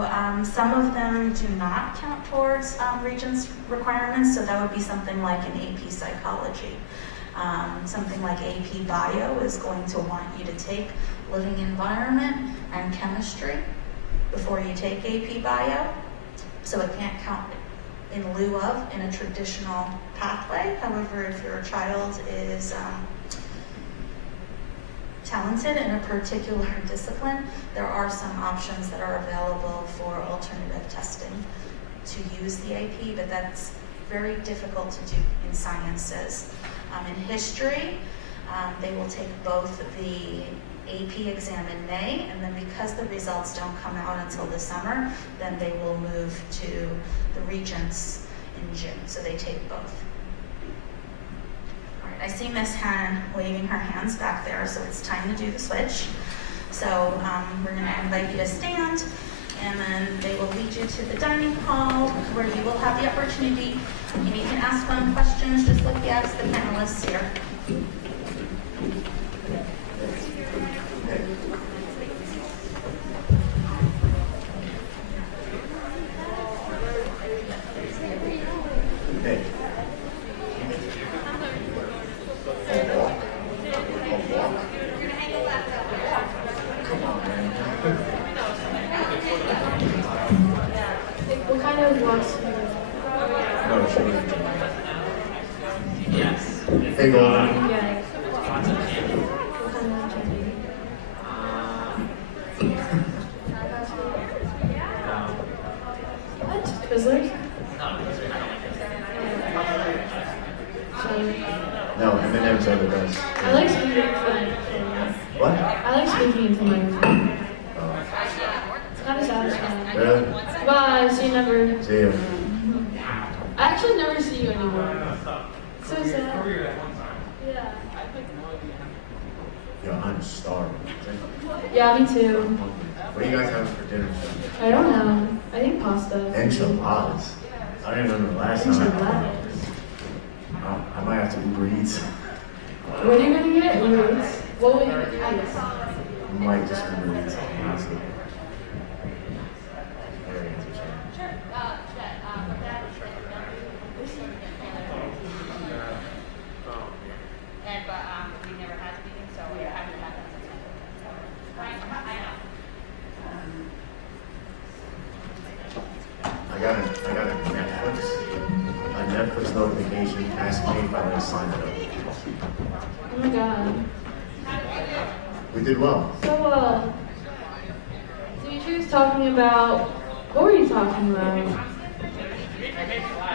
requirements? So some of them do not count towards Regents requirements, so that would be something like an AP Psychology. Something like AP Bio is going to want you to take Living Environment and Chemistry before you take AP Bio, so it can't count in lieu of in a traditional pathway. However, if your child is talented in a particular discipline, there are some options that are available for alternative testing to use the AP, but that's very difficult to do in sciences. In history, they will take both the AP exam in May, and then because the results don't come out until the summer, then they will move to the Regents in June, so they take both. All right, I see Miss Hannon waving her hands back there, so it's time to do the switch. So we're going to invite you to stand, and then they will lead you to the dining hall where you will have the opportunity, and you can ask them questions just like you asked the panelists here. What kind of walks do you do? No, sure. Yes. Big old. Yeah. Lots of candy. What kind of walks do you do? No. What? Twizzlers? No, those are not So, No, M&M's are the best. I like speaking into What? I like speaking into microphone. Oh, It's kind of satisfying. really? Bye, see you never. See you. I actually never see you anymore. So sad. Yeah. Yo, I'm starving. Yeah, me too. What do you guys have for dinner? I don't know. I think pasta. Enchiladas. I don't even remember the last time. I had Enchiladas. one. I might have to Uber Eats. What are you gonna get? Uber Eats? What will you get? I might just Uber Eats, honestly. Very interesting. But we never had a meeting, so we haven't had that since I know. I got a Netflix notification asking me if I want to sign it up. Oh my god. We did well. So, teacher was talking about, what were you talking about?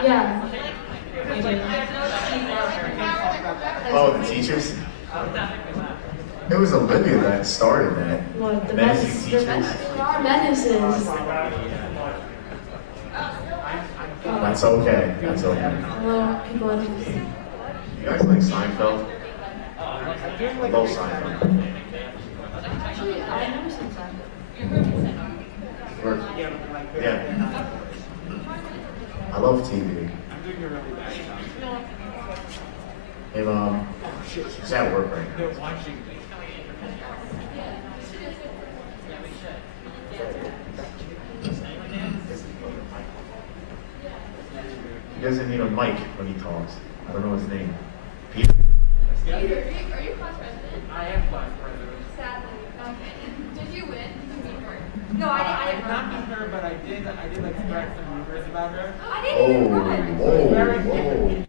Yeah. Oh, the teachers? It was Olivia that started that. What, the Menacing teachers. menaces. That's okay. That's okay. Well, people are just... You guys like Seinfeld? I love Seinfeld. Actually, I've never seen Seinfeld. Yeah. I love TV. Hey, Mom. She's at work right now. He doesn't need a mic when he talks. I don't know his name. Peter? Peter, are you class president? I am class president. Sadly. Okay. Did you win? Did you beat her? No, I did not meet her, but I did like spread some rumors about her. I didn't even run. Whoa.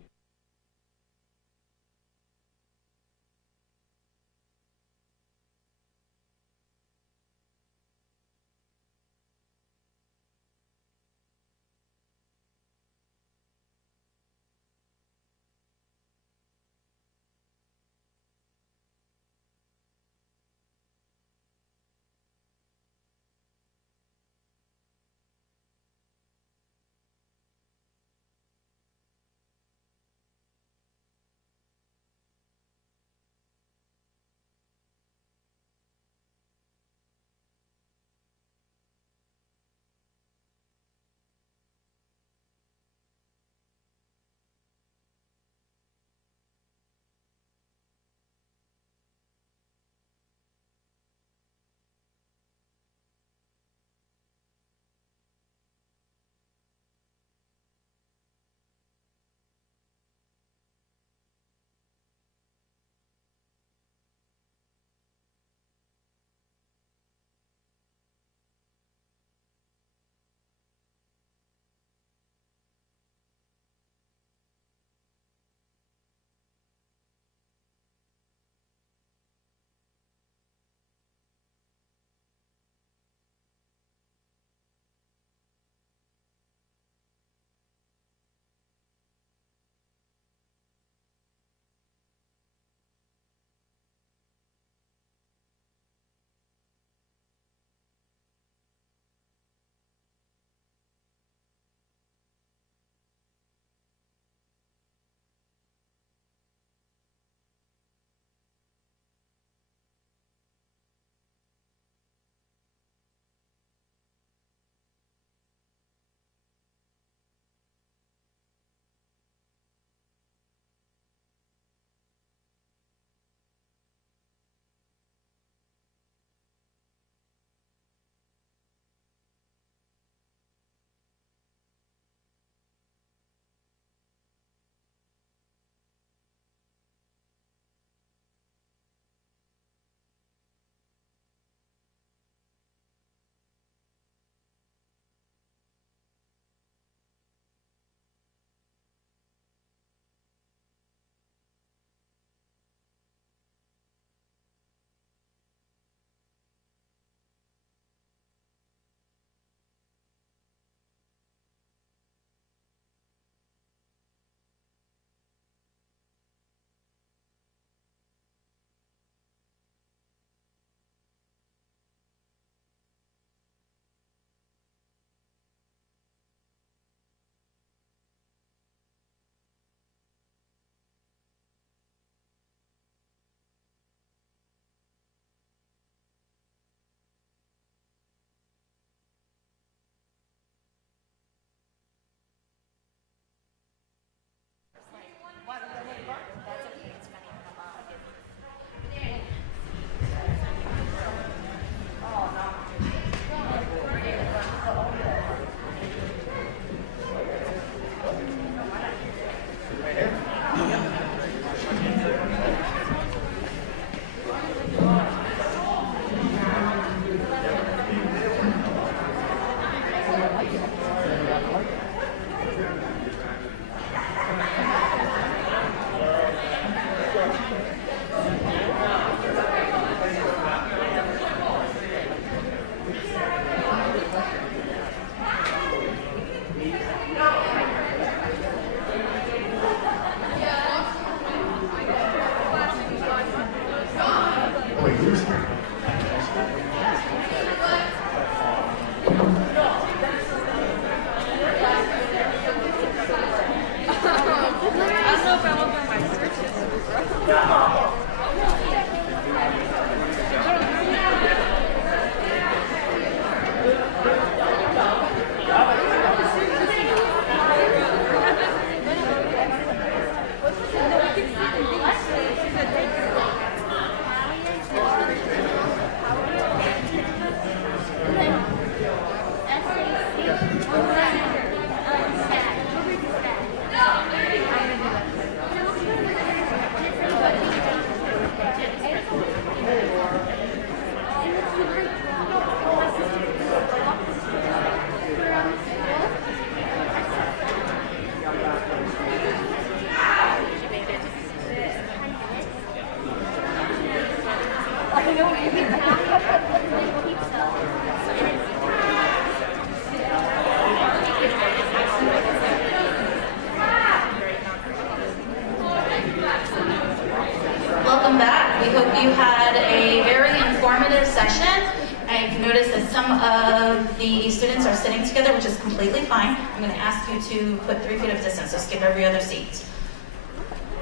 Welcome back. We hope you had a very informative session. I've noticed that some of the students are sitting together, which is completely fine. I'm going to ask you to put 3 feet of distance, so skip every other seat.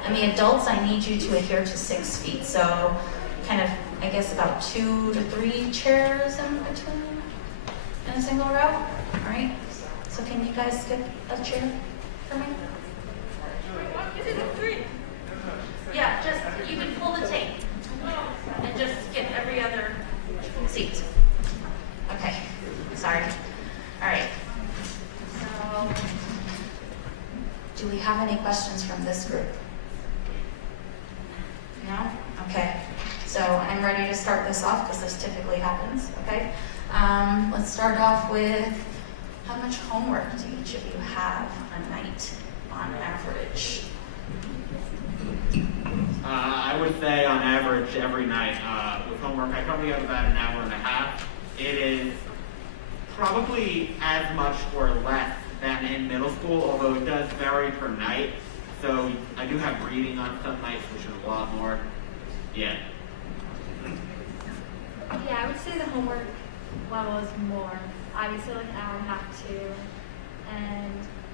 And the adults, I need you to adhere to 6 feet. So kind of, I guess, about 2 to 3 chairs in between in a single row. All right. So can you guys skip a chair for me? Yeah, just, you can pull the tape and just skip every other seat. Okay, sorry. All right. So, do we have any questions from this group? No? Okay. So I'm ready to start this off because this typically happens, okay? Let's start off with how much homework do each of you have a night on average? I would say on average every night with homework, I probably have about an hour and a half. It is probably as much or less than in middle school, although it does vary per night. So I do have reading on some nights, which is a lot more. Yeah. Yeah, I would say the homework level is more. I would say like an hour and a half, 2. And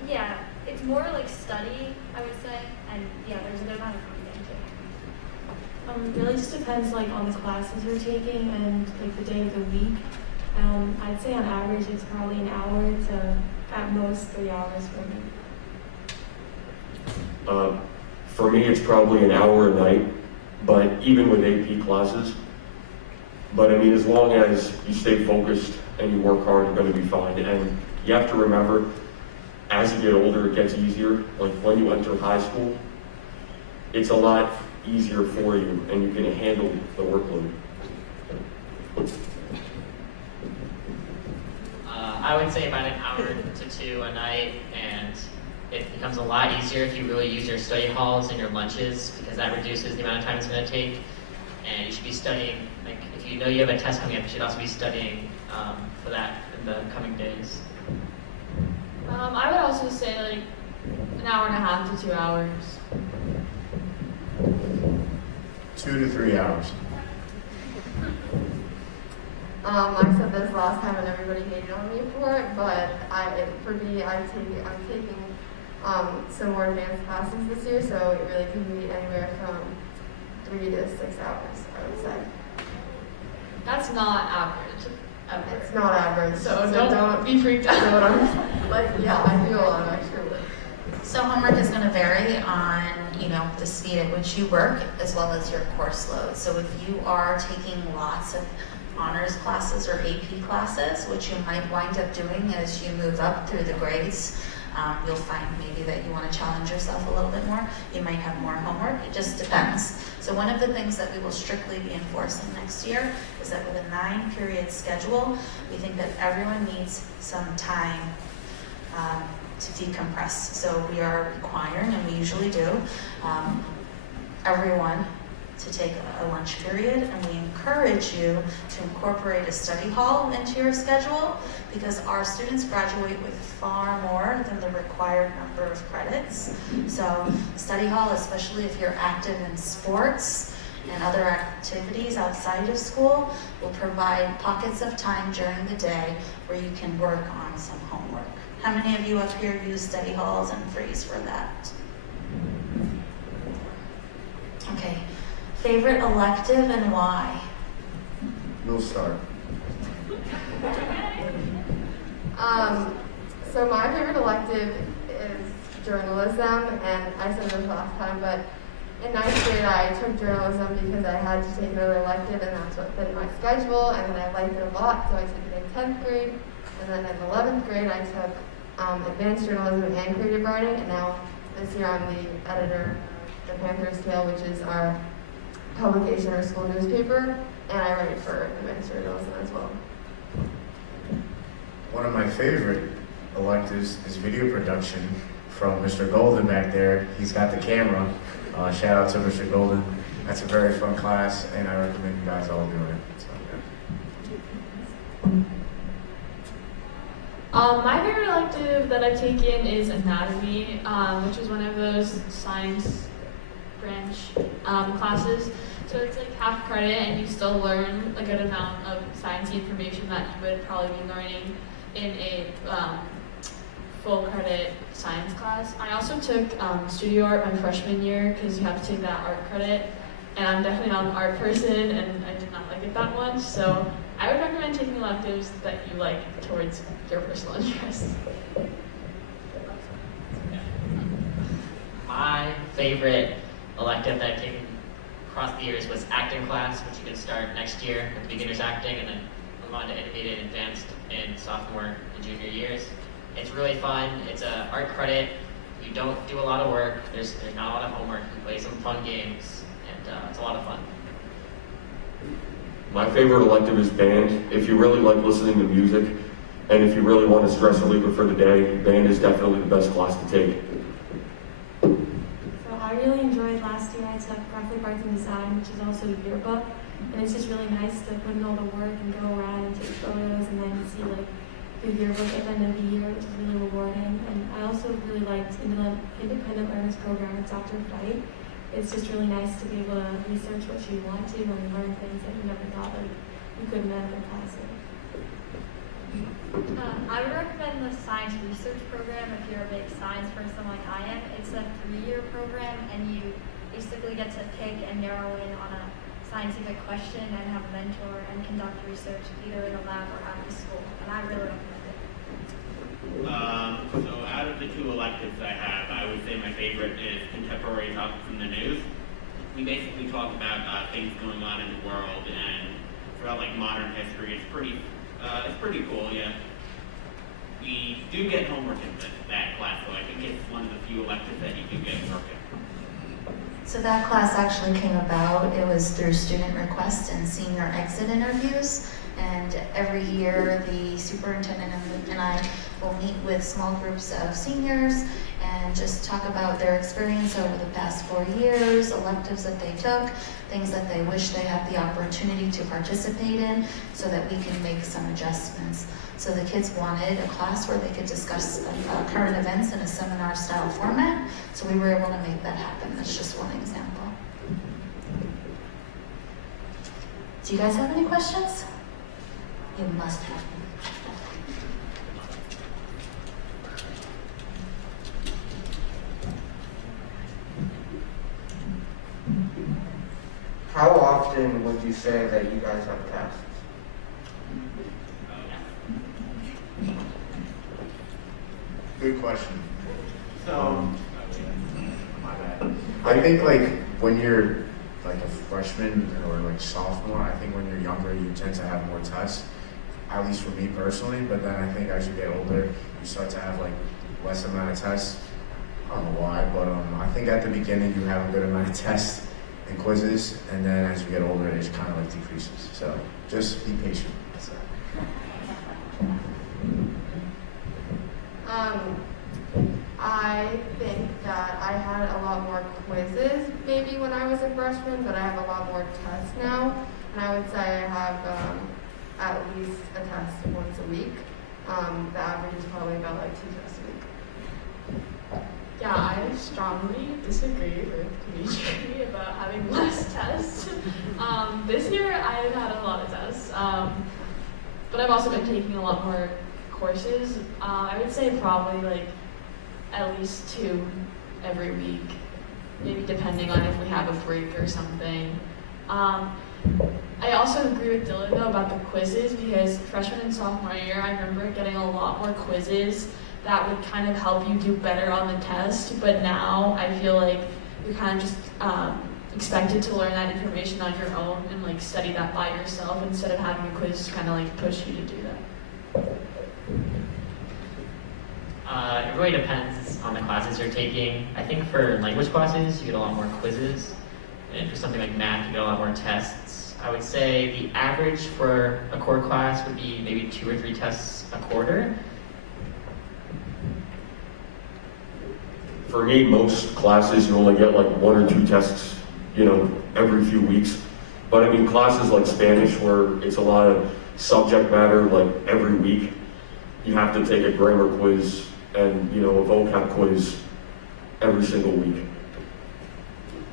yeah, it's more like study, I would say. And yeah, there's a good amount of reading too. It really just depends like on the classes you're taking and like the day of the week. I'd say on average it's probably an hour to at most 3 hours for me. For me, it's probably an hour a night, but even with AP classes. But I mean, as long as you stay focused and you work hard, you're going to be fine. And you have to remember, as you get older, it gets easier. Like when you enter high school, it's a lot easier for you, and you can handle the workload. I would say about an hour to 2 a night, and it becomes a lot easier if you really use your study halls and your lunches, because that reduces the amount of time it's going to take. And you should be studying, like if you know you have a test coming up, you should also be studying for that in the coming days. I would also say like an hour and a half to 2 hours. 2 to 3 hours. I said this last time and everybody hated on me for it, but I'm taking some more advanced classes this year, so it really can be anywhere from 3 to 6 hours, I would say. That's not average. It's not average, so don't be freaked out. Yeah, I do a lot of extra work. So homework is going to vary on, the speed at which you work as well as your course load. So if you are taking lots of honors classes or AP classes, which you might wind up doing as you move up through the grades. You'll find maybe that you want to challenge yourself a little bit more. You might have more homework. It just depends. So one of the things that we will strictly be enforcing next year is that with a 9-period schedule, we think that everyone needs some time to decompress. So we are requiring, and we usually do, everyone to take a lunch period, and we encourage you to incorporate a study hall into your schedule because our students graduate with far more than the required number of credits. So study hall, especially if you're active in sports and other activities outside of school, will provide pockets of time during the day where you can work on some homework. How many of you up here use study halls and freeze for that? Okay. Favorite elective and why? You'll start. So my favorite elective is journalism, and I said this last time, but in 9th grade I took journalism because I had to take another elective, and that's what fit in my schedule, and then I liked it a lot, so I took it in 10th grade, and then in 11th grade I took advanced journalism and creative writing, and now this year I'm the editor of The Panther's Tale, which is our publication or school newspaper, and I write for advanced journalism as well. One of my favorite electives is video production from Mr. Golden back there. He's got the camera. Shout out to Mr. Golden. That's a very fun class, and I recommend you guys all doing it. So, yeah. My favorite elective that I've taken is anatomy, which is one of those science branch classes. So it's like half credit, and you still learn a good amount of science information that you would probably be learning in a full credit science class. I also took studio art my freshman year because you have to take that art credit, and I'm definitely not an art person, and I did not like it that much. So I would recommend taking electives that you like towards your personal interests. My favorite elective that I've taken across the years was acting class, which you can start next year with beginner's acting and then move on to intermediate and advanced in sophomore and junior years. It's really fun. It's an art credit. You don't do a lot of work. There's not a lot of homework. You play some fun games, and it's a lot of fun. My favorite elective is band. If you really like listening to music, and if you really want to stress reliever for the day, band is definitely the best class to take. So I really enjoyed last year. I took graphic arts and design, which is also a yearbook, and it's just really nice to put in all the work and go around and take photos and then see like the yearbook at the end of the year, which is really rewarding. And I also really liked independent learners program at Dr. Fight. It's just really nice to be able to research what you want to and learn things that you never thought like you could in other classes. I would recommend the science research program if you're a big science person like I am. It's a 3-year program, and you basically get to pick and narrow in on a scientific question and have a mentor and conduct research either in a lab or after school, and I really recommend it. So out of the 2 electives I have, I would say my favorite is contemporary topics in the news. We basically talk about things going on in the world and throughout like modern history. It's pretty cool, yeah. We do get homework in that class, so I think it's one of the few electives that you do get work in. So that class actually came about, it was through student requests and senior exit interviews. And every year the superintendent and I will meet with small groups of seniors and just talk about their experience over the past 4 years, electives that they took, things that they wish they had the opportunity to participate in so that we can make some adjustments. So the kids wanted a class where they could discuss current events in a seminar style format, so we were able to make that happen. That's just one example. Do you guys have any questions? You must have them. How often would you say that you guys have tests? Good question. My bad. I think like when you're like a freshman or like sophomore. I think when you're younger, you tend to have more tests, at least for me personally. But then I think as you get older, you start to have like less amount of tests. I don't know why, but I think at the beginning you have a good amount of tests and quizzes, and then as you get older, it just kind of like decreases. So just be patient. That's it. I think that I had a lot more quizzes maybe when I was a freshman, but I have a lot more tests now. And I would say I have at least a test once a week. The average is probably about like 2 tests a week. Yeah, I strongly disagree with Dimitri about having less tests. This year I've had a lot of tests, but I've also been taking a lot more courses. I would say probably like at least 2 every week, maybe depending on if we have a break or something. I also agree with Dylan though about the quizzes, because freshman and sophomore year I remember getting a lot more quizzes that would kind of help you do better on the test, but now I feel like you're kind of just expected to learn that information on your own and like study that by yourself instead of having a quiz kind of like push you to do that. It really depends on the classes you're taking. I think for language classes, you get a lot more quizzes. And for something like math, you get a lot more tests. I would say the average for a core class would be maybe 2 or 3 tests a quarter. For me, most classes, you only get like 1 or 2 tests, every few weeks. But I mean, classes like Spanish, where it's a lot of subject matter, like every week, you have to take a grammar quiz and, a vocab quiz every single week.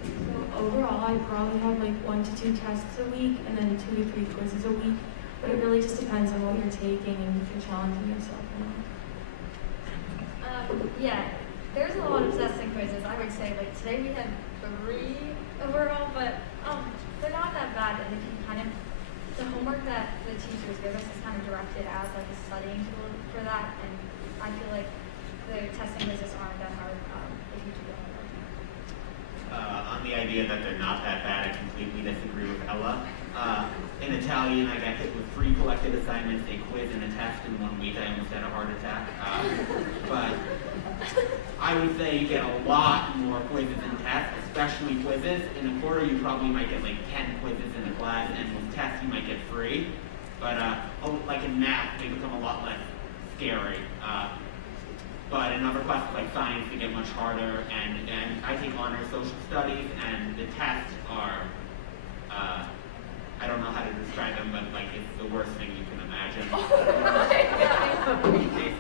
So overall, I probably have like 1 to 2 tests a week and then 2 to 3 quizzes a week. But it really just depends on what you're taking and if you're challenging yourself or not. Yeah, there's a lot of tests and quizzes. I would say like today we had 3 overall, but they're not that bad. And if you the homework that the teachers give us is kind of directed as like a studying tool for that, and I feel like the testing quizzes aren't that hard if you do the homework. On the idea that they're not that bad, I completely disagree with Ella. In Italian, I got hit with 3 collected assignments, a quiz, and a test in 1 week. I almost had a heart attack. But I would say you get a lot more quizzes and tests, especially quizzes. In a quarter, you probably might get like 10 quizzes in a class, and with tests, you might get 3. But like in math, they become a lot less scary. But in other classes like science, they get much harder, and I take honors social studies, and the tests are, I don't know how to describe them, but like it's the worst thing you can imagine. Basically.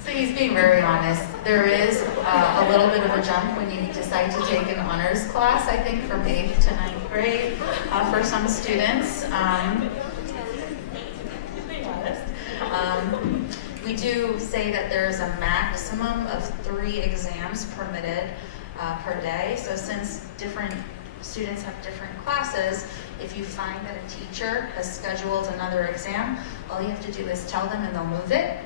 So he's being very honest. There is a little bit of a jump when you decide to take an honors class, I think, from 8th to 9th grade for some students. We do say that there is a maximum of 3 exams permitted per day. So since different students have different classes, if you find that a teacher has scheduled another exam, all you have to do is tell them and they'll move it,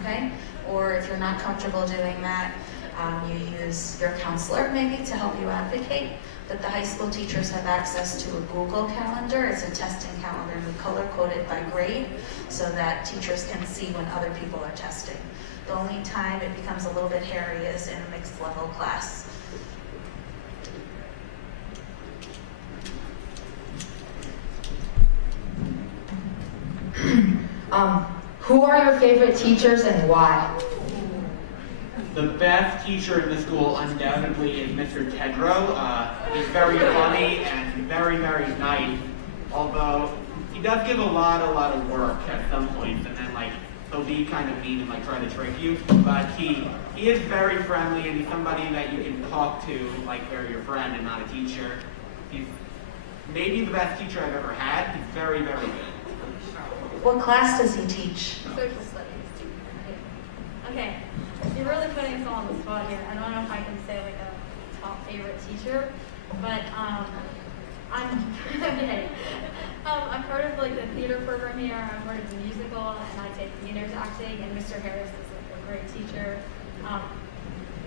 okay? Or if you're not comfortable doing that, you use your counselor maybe to help you advocate. But the high school teachers have access to a Google Calendar. It's a testing calendar, and we color-coded by grade so that teachers can see when other people are testing. The only time it becomes a little bit hairy is in a mixed level class. Who are your favorite teachers and why? The best teacher in the school undoubtedly is Mr. Tedrow. He's very funny and very, very nice, although he does give a lot of work at some points, and then he'll be kind of mean and try to trick you, but he is very friendly, and he's somebody that you can talk to like they're your friend and not a teacher. He's maybe the best teacher I've ever had. He's very, very good. What class does he teach? Social studies. Okay, you're really putting us on the spot here. I don't know if I can say like a top favorite teacher, but I'm okay. I'm part of the theater program here. I'm part of the musical, and I take theater acting. And Mr. Harris is a great teacher.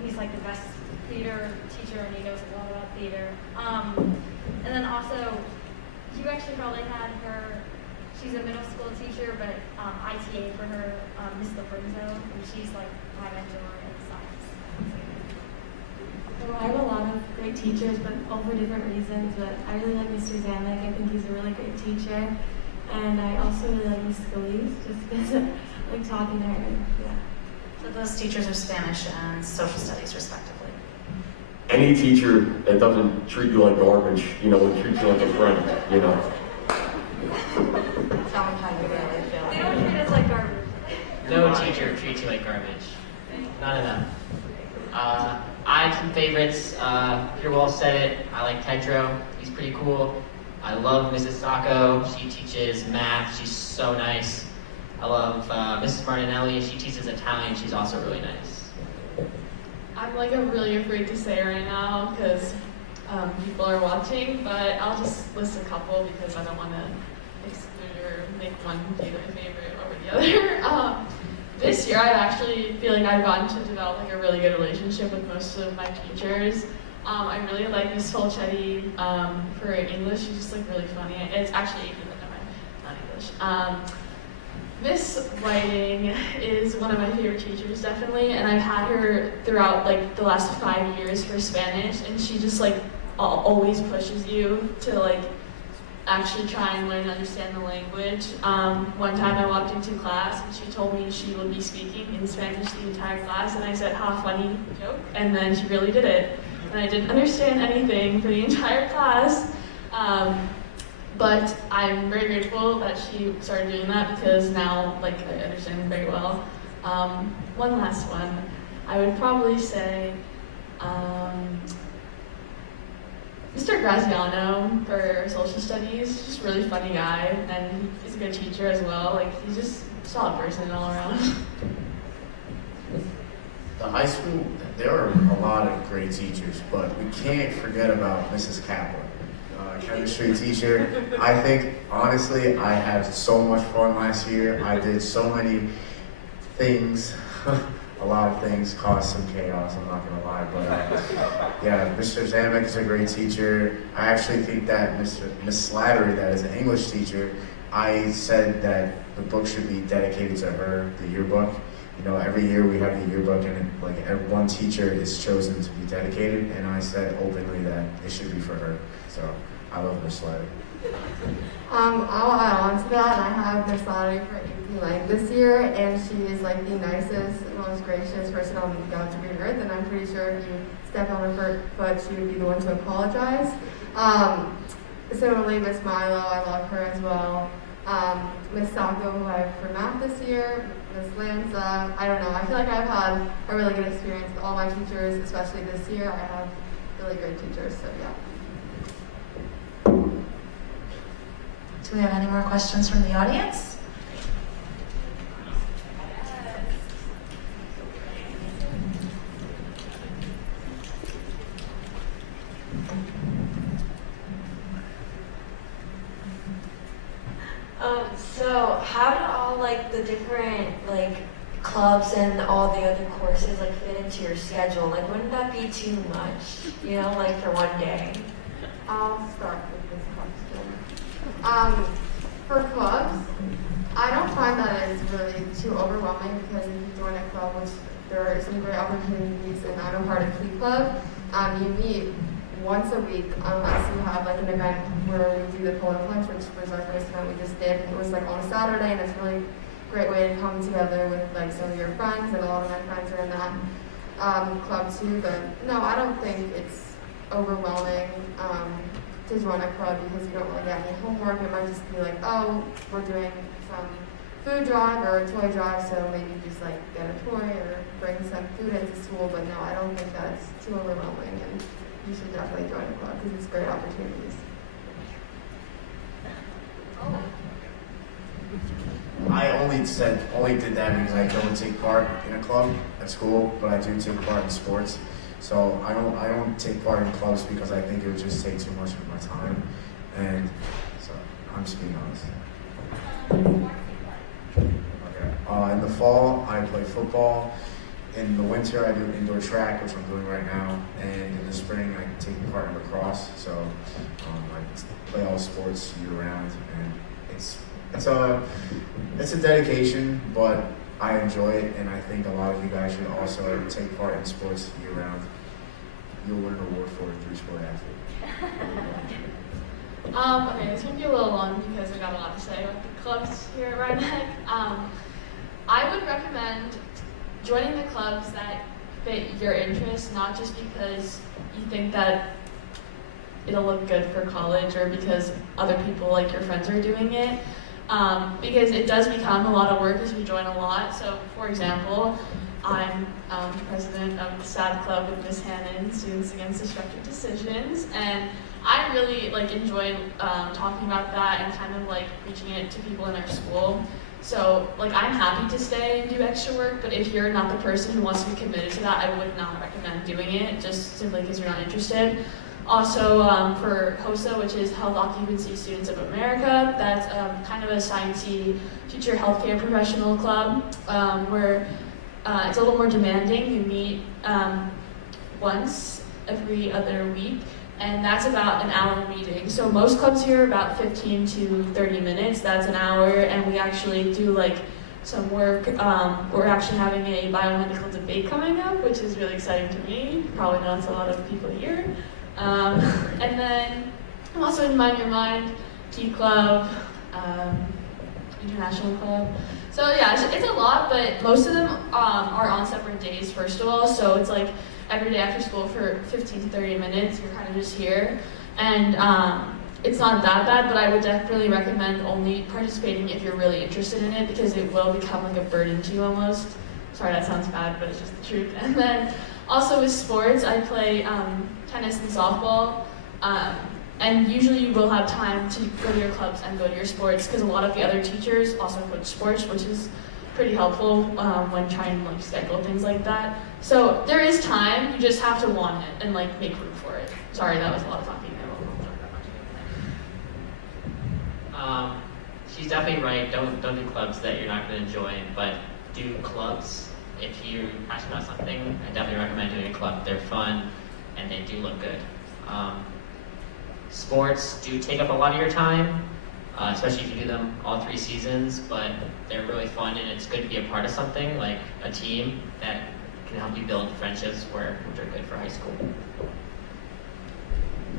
He's the best theater teacher, and he knows a lot about theater. actually probably had her, she's a middle school teacher, but ITA for her, Miss Lorenzo, and she's like my mentor in science. So I have a lot of great teachers, but all for different reasons. But I really like Mr. Zamek. I think he's a really great teacher. And I also really like Miss Scalise, just because I like talking to her. And, yeah. So those teachers are Spanish and social studies, respectively. Any teacher that doesn't treat you like garbage, you know, and treats you like a friend, you know. Tell them how you really feel. They don't treat us like garbage. No teacher treats you like garbage. None of them. I have some favorites. Peter Wall said it. I like Tedro. He's pretty cool. I love Mrs. Sacco. She teaches math. She's so nice. I love Mrs. Martinelli. She teaches Italian. She's also really nice. I'm like really afraid to say right now because people are watching, but I'll just list a couple because I don't want to exclude or make one be my favorite over the other. This year, I actually feel like I've gotten to develop like a really good relationship with most of my teachers. I really like Miss Folchetti for English. She's just like really funny. It's actually not English. Miss Whiting is one of my favorite teachers, definitely, and I've had her throughout like the last 5 years for Spanish, and she just like always pushes you to like actually try and learn and understand the language. One time I walked into class and she told me she would be speaking in Spanish the entire class, and I said, "Ha, funny joke," and then she really did it. And I didn't understand anything for the entire class. But I'm very grateful that she started doing that because now, like, I understand very well. One last one, I would probably say Mr. Graziano for social studies. Just a really funny guy, and he's a good teacher as well. Like, he's just a solid person all around. The high school, there are a lot of great teachers, but we can't forget about Mrs. Kaplan. Chemistry teacher. I think, honestly, I had so much fun last year. I did so many things, a lot of things, caused some chaos, I'm not gonna lie, but yeah, Mr. Zamek is a great teacher. I actually think that Miss Slattery, that is an English teacher, I said that the book should be dedicated to her, the yearbook. You know, every year we have the yearbook and one teacher is chosen to be dedicated, and I said openly that it should be for her, so. I love Miss Slattery. I'll add on to that. I have Miss Slattery for AP Lang this year, and she is like the nicest, most gracious person on God's green earth, and I'm pretty sure if you step on her foot, she would be the one to apologize. Similarly, Miss Milo, I love her as well. Miss Sacco, who I have for math this year, Miss Lanza, I don't know, I feel like I've had a really good experience with all my teachers, especially this year. I have really great teachers, so yeah. Do we have any more questions from the audience? So how do all like the different like clubs and all the other courses like fit into your schedule? Like, wouldn't that be too much? You know, like for one day? I'll start with this question. For clubs, I don't find that it's really too overwhelming because if you join a club, which there are some great opportunities, and I'm a part of Key Club, you meet once a week unless you have like an event where we do the polo punch, which was our first event we just did. It was like on a Saturday, and it's a really great way to come together with like some of your friends, and a lot of my friends are in that club too. But no, I don't think it's overwhelming to join a club because you don't really get any homework. It might just be like, oh, we're doing some food drive or a toy drive, so maybe just like get a toy or bring some food into school. But no, I don't think that's too overwhelming, and you should definitely join a club because it's great opportunities. I only did that because I don't take part in a club at school, but I do take part in sports. So I don't take part in clubs because I think it would just take too much of my time, and so I'm just being honest. Okay. In the fall, I play football. in the winter, I do indoor track, which I'm doing right now, and in the spring, I take part in lacrosse. So I play all sports year round, and it's a dedication, but I enjoy it, and I think a lot of you guys should also take part in sports year round. You'll win an award for a 3-sport athlete. Okay, this might be a little long because I got a lot to say about the clubs here at Rhinebeck. I would recommend joining the clubs that fit your interests, not just because you think that it'll look good for college or because other people like your friends are doing it. Because it does become a lot of work as we join a lot. So, for example, I'm president of the SAD Club with Ms. Hannon, Students Against Destructive Decisions, and I really enjoy talking about that and kind of preaching it to people in our school. So I'm happy to stay and do extra work, but if you're not the person who wants to be committed to that, I would not recommend doing it, just simply because you're not interested. Also, for HOSA, which is Health Occupancy Students of America, that's kind of a sciencey future healthcare professional club where it's a little more demanding. You meet once every other week, and that's about an hour meeting. So most clubs here are about 15 to 30 minutes. That's an hour, and we actually do some work. We're actually having a biomedical debate coming up, which is really exciting to me. Probably not to a lot of people here. And then I'm also in Mind Your Mind, Tea Club, International Club. So yeah, it's a lot, but most of them are on separate days, first of all. So it's every day after school for 15 to 30 minutes, you're kind of just here. And it's not that bad, but I would definitely recommend only participating if you're really interested in it, because it will become a burden to you almost. Sorry, that sounds bad, but it's just the truth. And then also with sports, I play tennis and softball. And usually you will have time to go to your clubs and go to your sports, because a lot of the other teachers also coach sports, which is pretty helpful when trying to schedule things like that. So there is time, you just have to want it and make room for it. Sorry, that was a lot of talking. She's definitely right. Don't do clubs that you're not going to join, but do clubs. If you're passionate about something, I definitely recommend doing a club. They're fun and they do look good. Sports do take up a lot of your time, especially if you do them all 3 seasons, but they're really fun, and it's good to be a part of something like a team that can help you build friendships which are good for high school.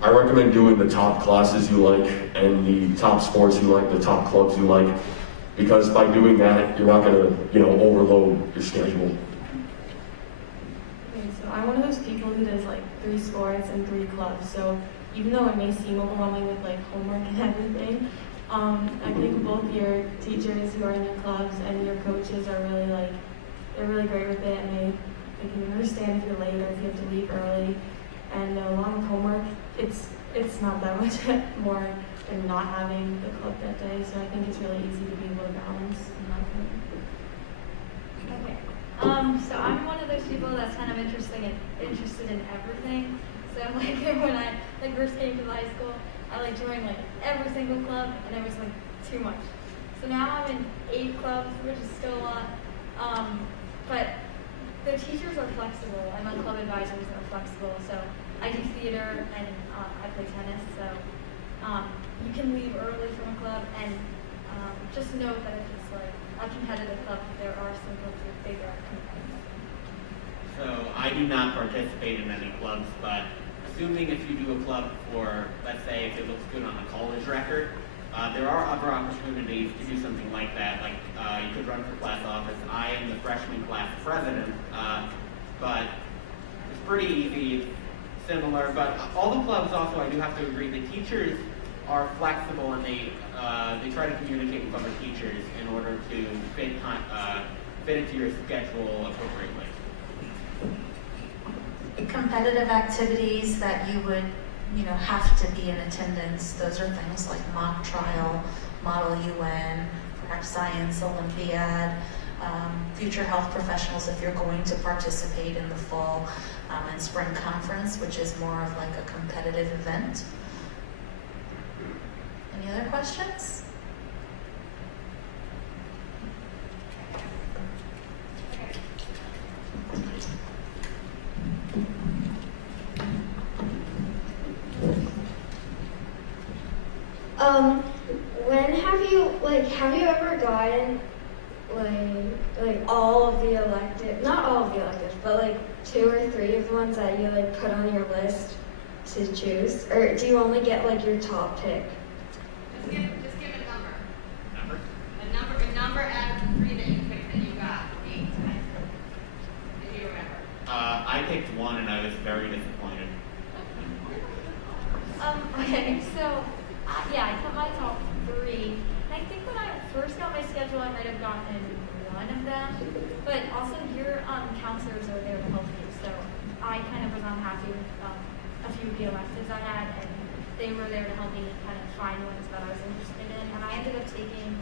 I recommend doing the top classes you like and the top sports you like, the top clubs you like, because by doing that, you're not going to, overload your schedule. Okay, so I'm one of those people who does 3 sports and 3 clubs. So even though it may seem overwhelming with homework and everything, I think both your teachers who are in your clubs and your coaches are really they're really great with it, and they can understand if you're late or if you have to leave early. And along with homework, it's not that much more than not having the club that day. So I think it's really easy to be able to balance in that way. Okay. So I'm one of those people that's kind of interested in everything. So when I first came to high school, I joined every single club, and it was too much. So now I'm in 8 clubs, which is still a lot. But the teachers are flexible, and my club advisors are flexible. So I do theater and I play tennis. So you can leave early from a club, and just note that if it's a competitive club, there are some clubs with bigger competitive. So I do not participate in any clubs, but assuming if you do a club for, let's say, if it looks good on a college record, there are other opportunities to do something like that. You could run for class office. I am the freshman class president, but it's pretty easy, similar. But all the clubs also, I do have to agree, the teachers are flexible, and they try to communicate with other teachers in order to fit into your schedule appropriately. Competitive activities that you would, have to be in attendance. Those are things like mock trial, Model UN, perhaps Science Olympiad, future health professionals if you're going to participate in the fall and spring conference, which is more of a competitive event. Any other questions? Okay. didn't like all of the electives, not all of the electives, but like 2 or 3 of the ones that you like put on your list to choose, or do you only get like your top pick? Just give a number. A number out of the 3 that you picked that you got 8 tonight. If you remember. I picked 1 and I was very disappointed. Okay, so, yeah, I put my top 3. And I think when I first got my schedule, I might have gotten 1 of them. But also, your counselors are there to help you. So I kind of was unhappy with a few of the electives I had, and they were there to help me kind of find ones that I was interested in. And I ended up taking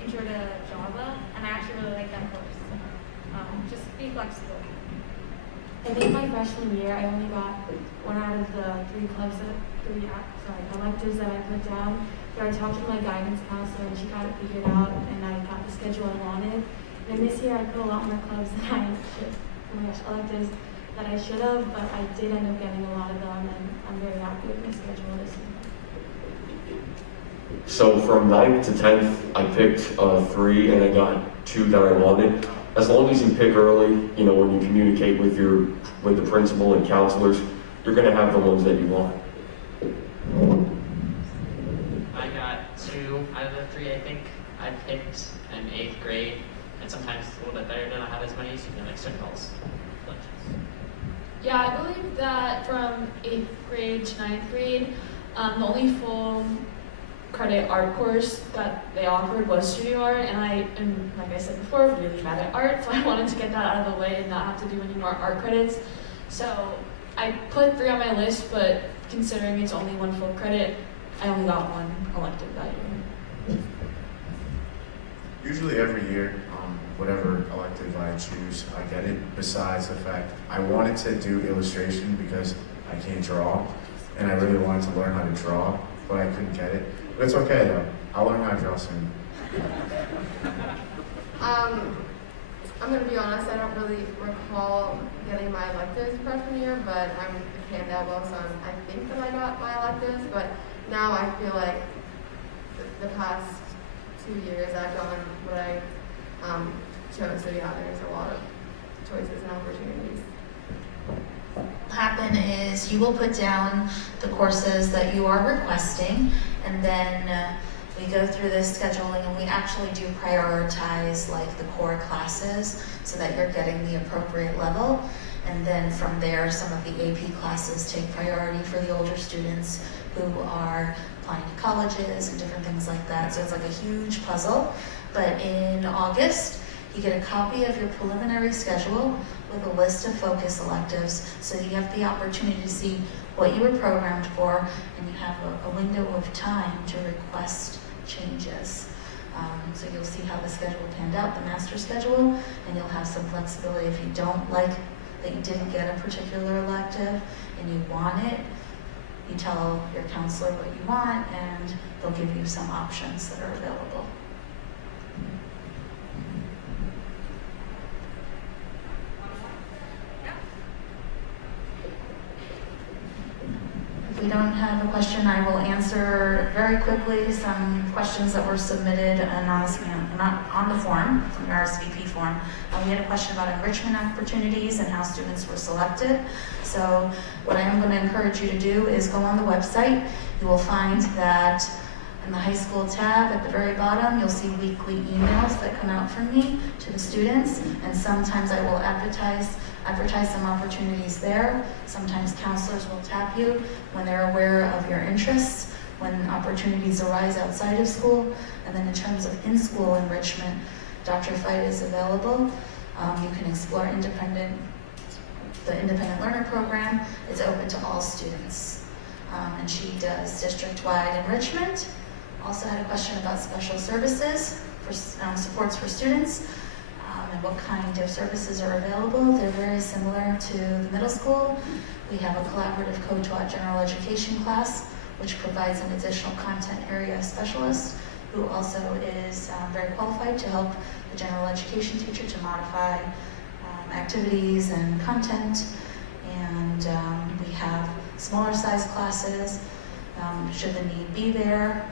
Intro to Java, and I actually really like that course. Just be flexible. I think my freshman year, I only got 1 out of the 3 electives that I put down. But I talked to my guidance counselor, and she got it figured out, and I got the schedule I wanted. And this year, I put a lot more clubs than I should. Oh my gosh, electives that I should have, but I did end up getting a lot of them, and I'm very happy with my schedule this year. So from 9th to 10th, I picked 3 and I got 2 that I wanted. As long as you pick early, you know, when you communicate with the principal and counselors, you're going to have the ones that you want. I got 2 out of the 3, I think. I picked in 8th grade, and sometimes it's a little bit better to not have as many, so you can like circles. Yeah, I believe that from 8th grade to 9th grade, the only full credit art course that they offered was studio art, and like I said before, really bad at art, so I wanted to get that out of the way and not have to do any more art credits. So I put 3 on my list, but considering it's only 1 full credit, I only got 1 elective that year. Usually every year, whatever elective I choose, I get it. Besides the fact I wanted to do illustration because I can't draw, and I really wanted to learn how to draw, but I couldn't get it. But it's okay though. I'll learn how to draw soon. I'm going to be honest, I don't really recall getting my electives freshman year, but I'm a handout well, so I think that I got my electives, but now I feel like the past 2 years I've gotten what I chose, so yeah, there's a lot of choices and opportunities. What will happen is you will put down the courses that you are requesting, and then we go through this scheduling, and we actually do prioritize like the core classes so that you're getting the appropriate level. And then from there, some of the AP classes take priority for the older students who are applying to colleges and different things like that. So it's like a huge puzzle. But in August, you get a copy of your preliminary schedule with a list of focus electives, so you have the opportunity to see what you were programmed for, and you have a window of time to request changes. So you'll see how the schedule panned out, the master schedule, and you'll have some flexibility. If you don't like that you didn't get a particular elective and you want it, you tell your counselor what you want, and they'll give you some options that are available. If we don't have a question, I will answer very quickly some questions that were submitted anonymously on the form, from the RSVP form. We had a question about enrichment opportunities and how students were selected. So what I am going to encourage you to do is go on the website. You will find that in the high school tab at the very bottom, you'll see weekly emails that come out from me to the students, and sometimes I will advertise some opportunities there. Sometimes counselors will tap you when they're aware of your interests, when opportunities arise outside of school. And then in terms of in-school enrichment, Dr. Fight is available. You can explore the Independent Learner Program. It's open to all students. And she does district-wide enrichment. Also had a question about special services for supports for students. And what kind of services are available. They're very similar to the middle school. We have a collaborative co-taught general education class, which provides an additional content area specialist who also is very qualified to help the general education teacher to modify activities and content. And we have smaller size classes, should the need be there.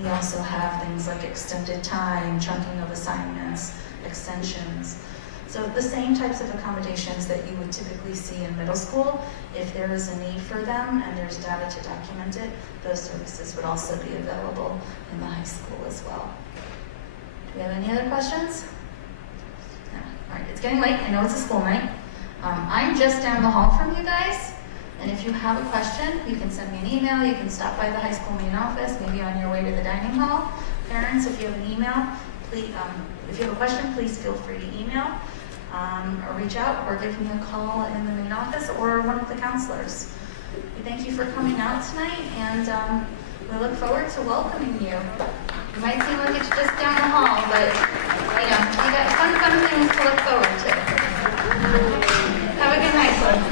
We also have things like extended time, chunking of assignments, extensions. So the same types of accommodations that you would typically see in middle school, if there is a need for them and there's data to document it, those services would also be available in the high school as well. Do we have any other questions? No. All right, it's getting late. I know it's a school night. I'm just down the hall from you guys. And if you have a question, you can send me an email. You can stop by the high school main office, maybe on your way to the dining hall. Parents, if you have an email, please, if you have a question, please feel free to email or reach out or give me a call in the main office or one of the counselors. We thank you for coming out tonight, and we look forward to welcoming you. It might seem like it's just down the hall, but you know, you got fun things to look forward to. Have a good night, folks.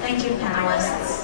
Thank you, panelists.